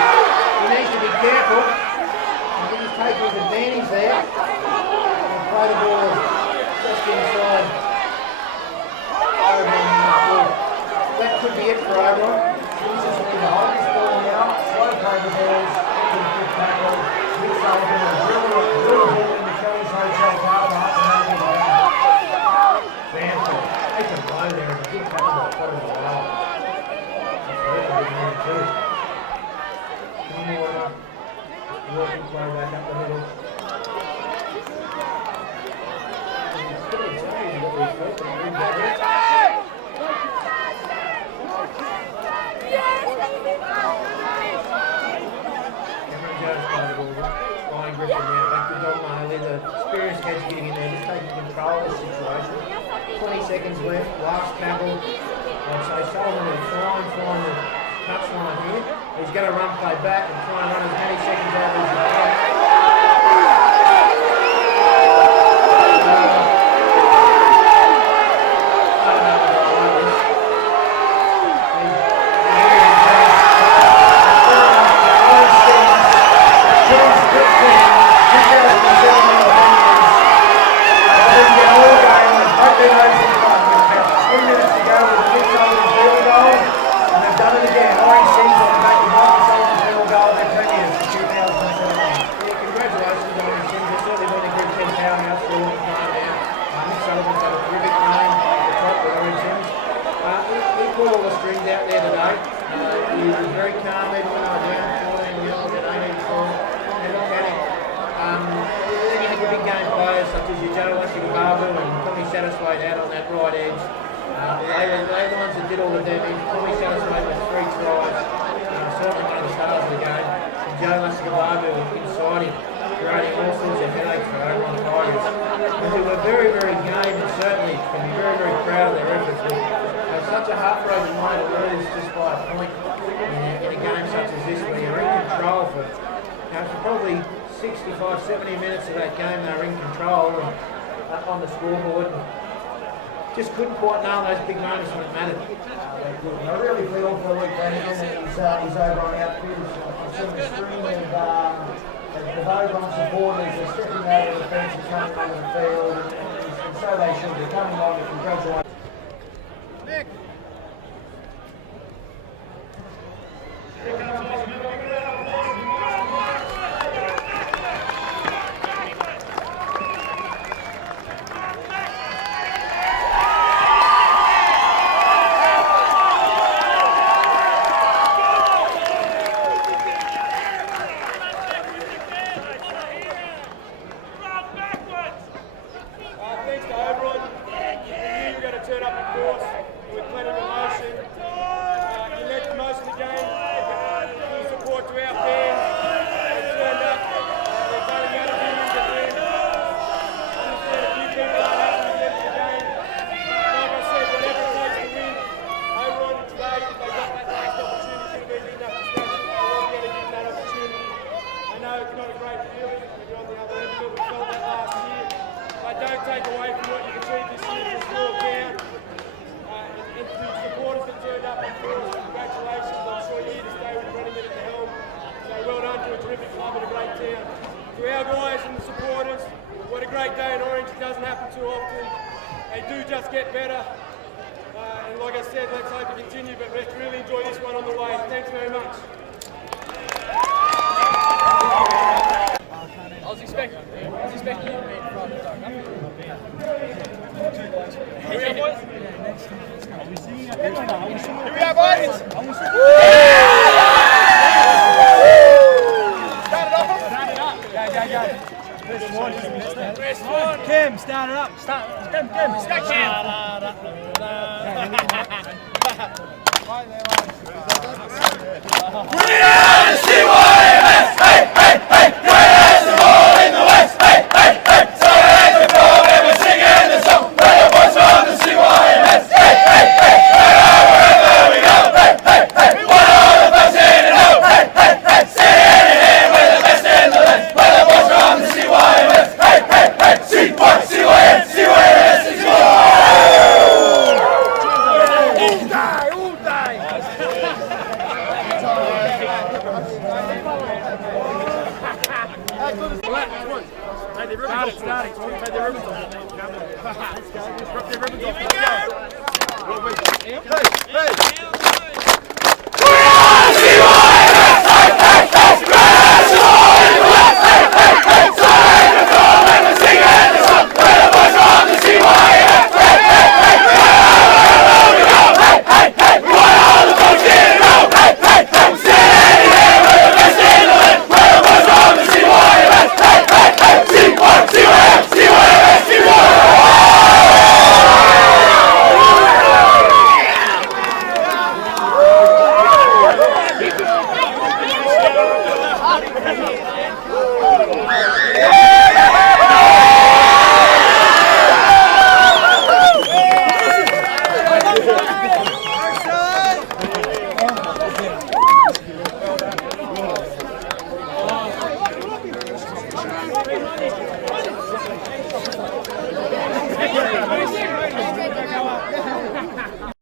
He needs to be careful. I think he's taking his advantage there. And play the ball just inside. Oberon. That could be it for Oberon. Jesus in the hottest ball now. Slow play the balls. Good tackle. Nick Sullivan will drill the ball in the Kelly's Hotel car park and that'll be the round. Sanford. They can blow there and a good tackle by the bottom of the roll. That's a big man too. One more working play back up the middle. He's still attacking what we've got to move that in. Cameron Jones by the ball. Ryan Griffin now back to Don Marley. The experienced head's getting in there, just taking control of the situation. 20 seconds left, last tackle. I'd say Sullivan will try and find the touchline here. He's going to run play back and try and run as many seconds over as he can. Probably 65, 70 minutes of that game they were in control and on the scoreboard. Just couldn't quite nail those big moments when it mattered. I really feel for Luke Brannigan and his Oberon outfield. I've seen the screen of Oberon supporters are stepping over the fence and coming onto the field, and so they should be coming on to congratulate. Nick. Kim, stand it up. Kim. Stack CYMS! Hey, hey, hey! Where's the ball in the west? Hey, hey, hey! So there's the ball and we're singing the song. We're the boys from the CYMS. Hey, hey, hey! Wherever we go. Hey, hey, hey! One of the best in the know. Hey, hey, hey! Sitting here, we're the best in the land. We're the boys from the CYMS. Hey, hey, hey! CYMS, CYMS, Starting. Take their ribbons off. Rip their ribbons off. Let's go. Hey, hey.